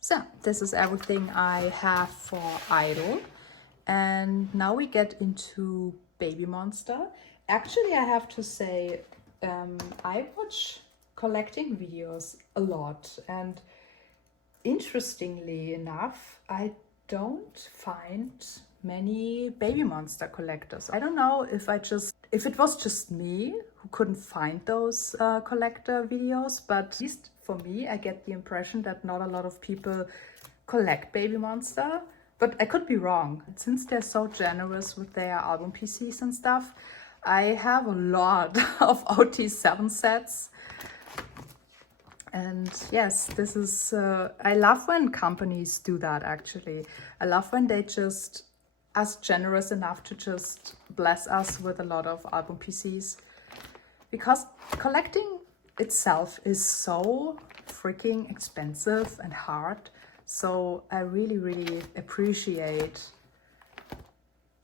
So this is everything I have for I-dle. And now we get into Babymonster. Actually, I have to say, I watch collecting videos a lot, and interestingly enough, I don't find many Babymonster collectors. I don't know if it was just me who couldn't find those collector videos, but at least for me, I get the impression that not a lot of people collect Babymonster. But I could be wrong. Since they're so generous with their album PCs and stuff, I have a lot of OT7 sets. And yes, this is, I love when companies do that, actually. I love when they just are generous enough to just bless us with a lot of album PCs. Because collecting itself is so freaking expensive and hard. So I really appreciate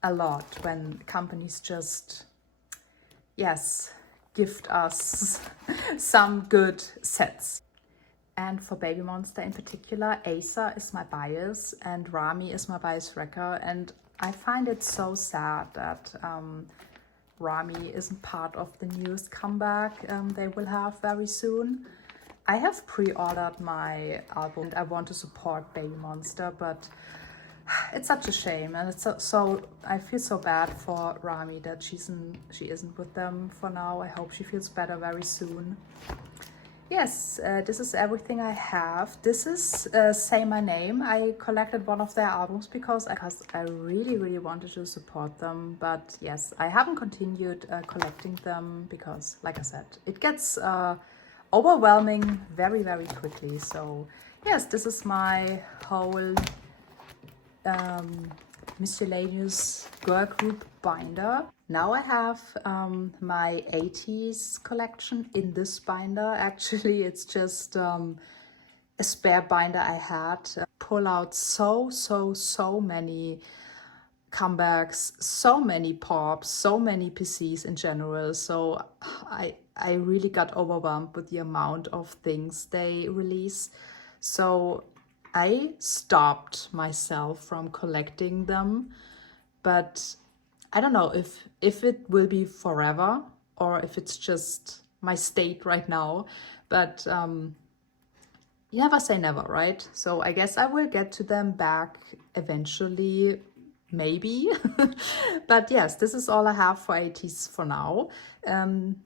a lot when companies just, yes, gift us some good sets. And for Babymonster in particular, Asa is my bias and Rami is my bias wrecker. And I find it so sad that Rami isn't part of the newest comeback they will have very soon. I have pre-ordered my album and I want to support Babymonster, but it's such a shame, and it's so I feel so bad for Rami that she isn't with them for now. I hope she feels better very soon. Yes, this is everything I have. This is Say My Name. I collected one of their albums because I really wanted to support them. But yes, I haven't continued collecting them because, like I said, it gets overwhelming very quickly. So yes, this is my whole miscellaneous girl group binder. Now I have my Ateez collection in this binder. Actually, it's just a spare binder I had. Pull out so many comebacks, so many pops, so many PCs in general. So I really got overwhelmed with the amount of things they release. So I stopped myself from collecting them, but I don't know if it will be forever or if it's just my state right now. But you never say never, right? So I guess I will get to them back eventually, maybe. But yes, this is all I have for Ateez for now.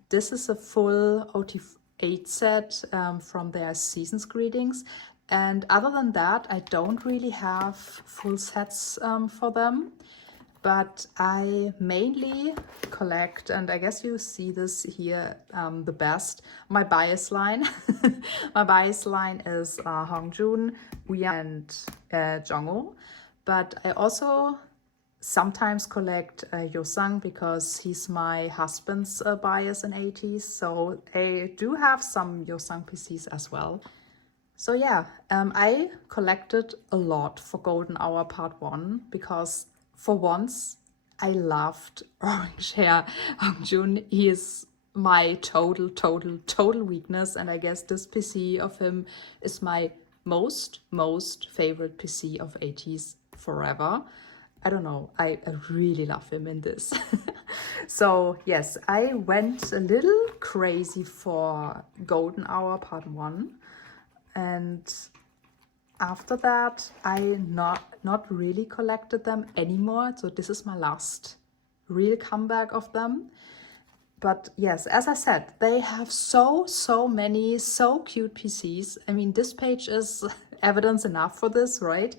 This is a full OT8 set from their season's greetings. And other than that, I don't really have full sets for them. But I mainly collect, and I guess you see this here the best, my bias line. My bias line is Hongjoon, Uya, and Jongho. But I also sometimes collect Yosang because he's my husband's bias in Ateez. So I do have some Yosang PCs as well. So yeah, I collected a lot for Golden Hour Part 1 because for once, I loved orange hair Hongjoon. He is my total weakness, and I guess this PC of him is my most favorite PC of Ateez forever. I don't know, I really love him in this. So yes, I went a little crazy for Golden Hour Part 1, and after that, I not really collected them anymore. So this is my last real comeback of them. But yes, as I said, they have so many so cute PCs. I mean, this page is evidence enough for this, right?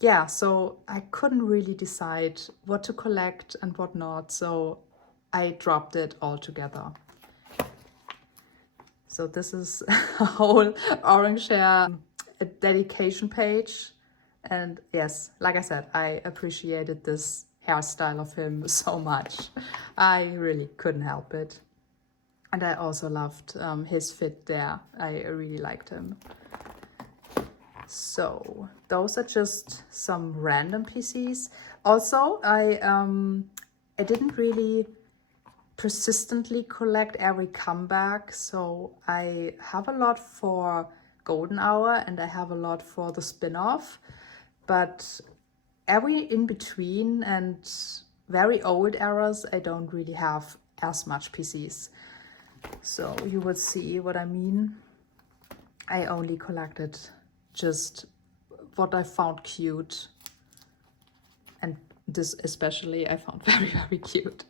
Yeah, so I couldn't really decide what to collect and what not. So I dropped it all together. So this is a whole orange hair a dedication page, and yes, like I said, I appreciated this hairstyle of him so much. I really couldn't help it. And I also loved his fit there. I really liked him. So those are just some random PCs. Also, I didn't really persistently collect every comeback, so I have a lot for Golden Hour and I have a lot for the spin-off, but every in between and very old eras I don't really have as much PCs. So you will see what I mean. I only collected just what I found cute, and this especially I found very cute.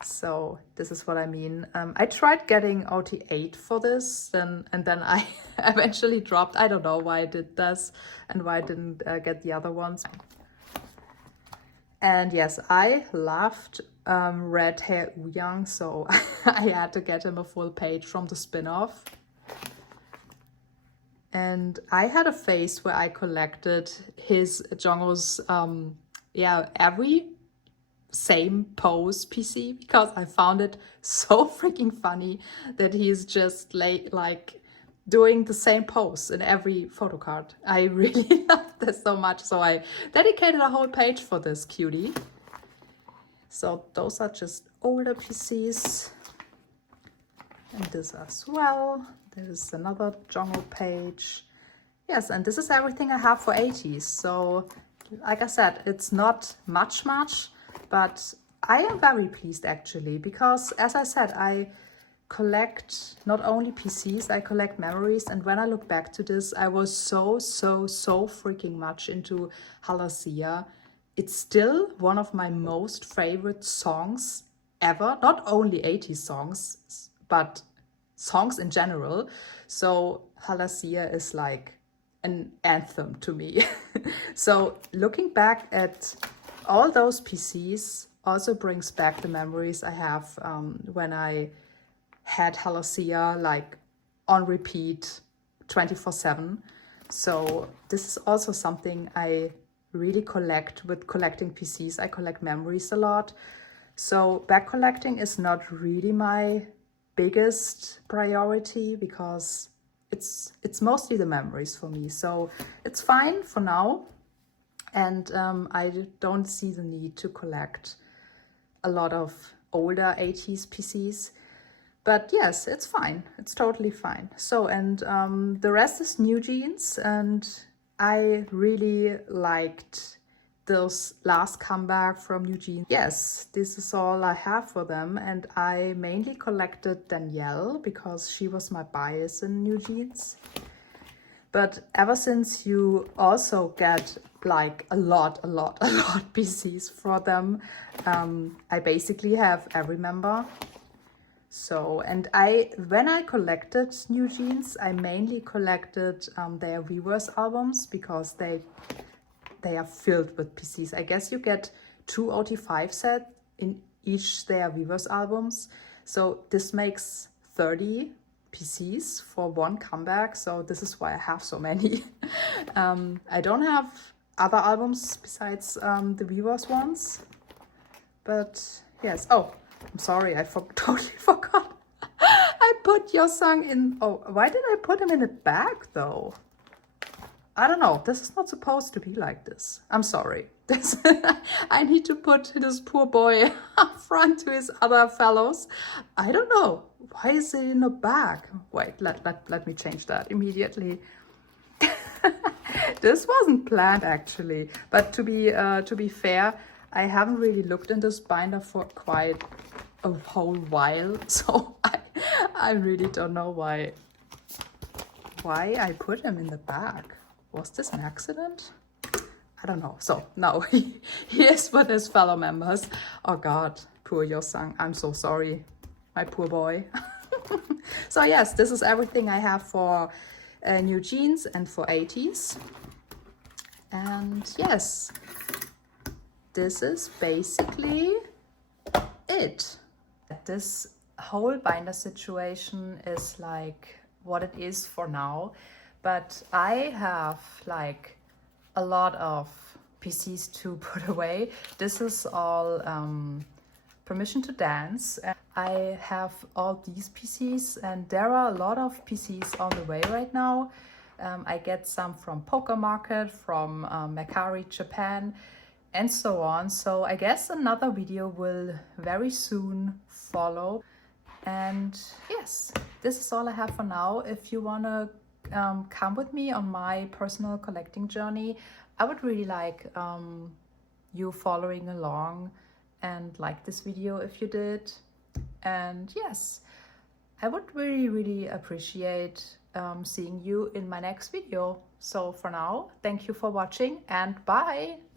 So this is what I mean. I tried getting OT8 for this, and then I eventually dropped. I don't know why I did this and why I didn't get the other ones. And yes, I loved red hair Wooyoung, so I had to get him a full page from the spin-off. And I had a phase where I collected his Jongho's every same pose PC because I found it so freaking funny that he's just like doing the same pose in every photocard. I really love this so much, so I dedicated a whole page for this cutie. So those are just older PCs, and this as well. There's another Jongho page. Yes, and this is everything I have for Ateez. So like I said, it's not much, but I am very pleased actually, because as I said, I collect not only PCs, I collect memories, and when I look back to this, I was so freaking much into Halazia. It's still one of my most favorite songs ever, not only Ateez songs, but songs in general. So Halazia is like an anthem to me. So looking back at all those PCs also brings back the memories I have when I had Halazia like on repeat 24/7. So this is also something I really collect with collecting PCs. I collect memories a lot. So back collecting is not really my biggest priority because it's mostly the memories for me. So it's fine for now. And I don't see the need to collect a lot of older Ateez PCs. But yes, it's fine. It's totally fine. So, and the rest is new jeans. And I really liked those last comeback from New Jeans. Yes, this is all I have for them. And I mainly collected Danielle because she was my bias in New Jeans. But ever since you also get like a lot PCs for them, I basically have every member. So, and when I collected New Jeans, I mainly collected their Weverse albums because they are filled with PCs. I guess you get 2 OT5 sets in each their Weverse albums. So this makes 30 PCs for one comeback. So this is why I have so many. I don't have other albums besides the Weverse ones. But yes, oh, I'm sorry, I totally forgot. I put your song in, oh, why did I put him in the back though? I don't know, this is not supposed to be like this. I'm sorry. I need to put this poor boy up front to his other fellows. I don't know, why is he in the back? Wait, let me change that immediately. This wasn't planned actually, but to be fair, I haven't really looked in this binder for quite a whole while, so I really don't know why I put him in the back. Was this an accident? I don't know. So now he is with his fellow members. Oh God, poor Yosang. I'm so sorry, my poor boy. So yes, this is everything I have for New Jeans and for Ateez. And yes, this is basically it. This whole binder situation is like what it is for now, but I have like a lot of PCs to put away. This is all Permission to Dance. I have all these PCs and there are a lot of PCs on the way right now. I get some from Poker Market, from Mercari Japan, and so on. So I guess another video will very soon follow. And yes, this is all I have for now. If you want to come with me on my personal collecting journey, I would really like you following along and like this video if you did. And yes, I would really appreciate seeing you in my next video. So for now, thank you for watching and bye!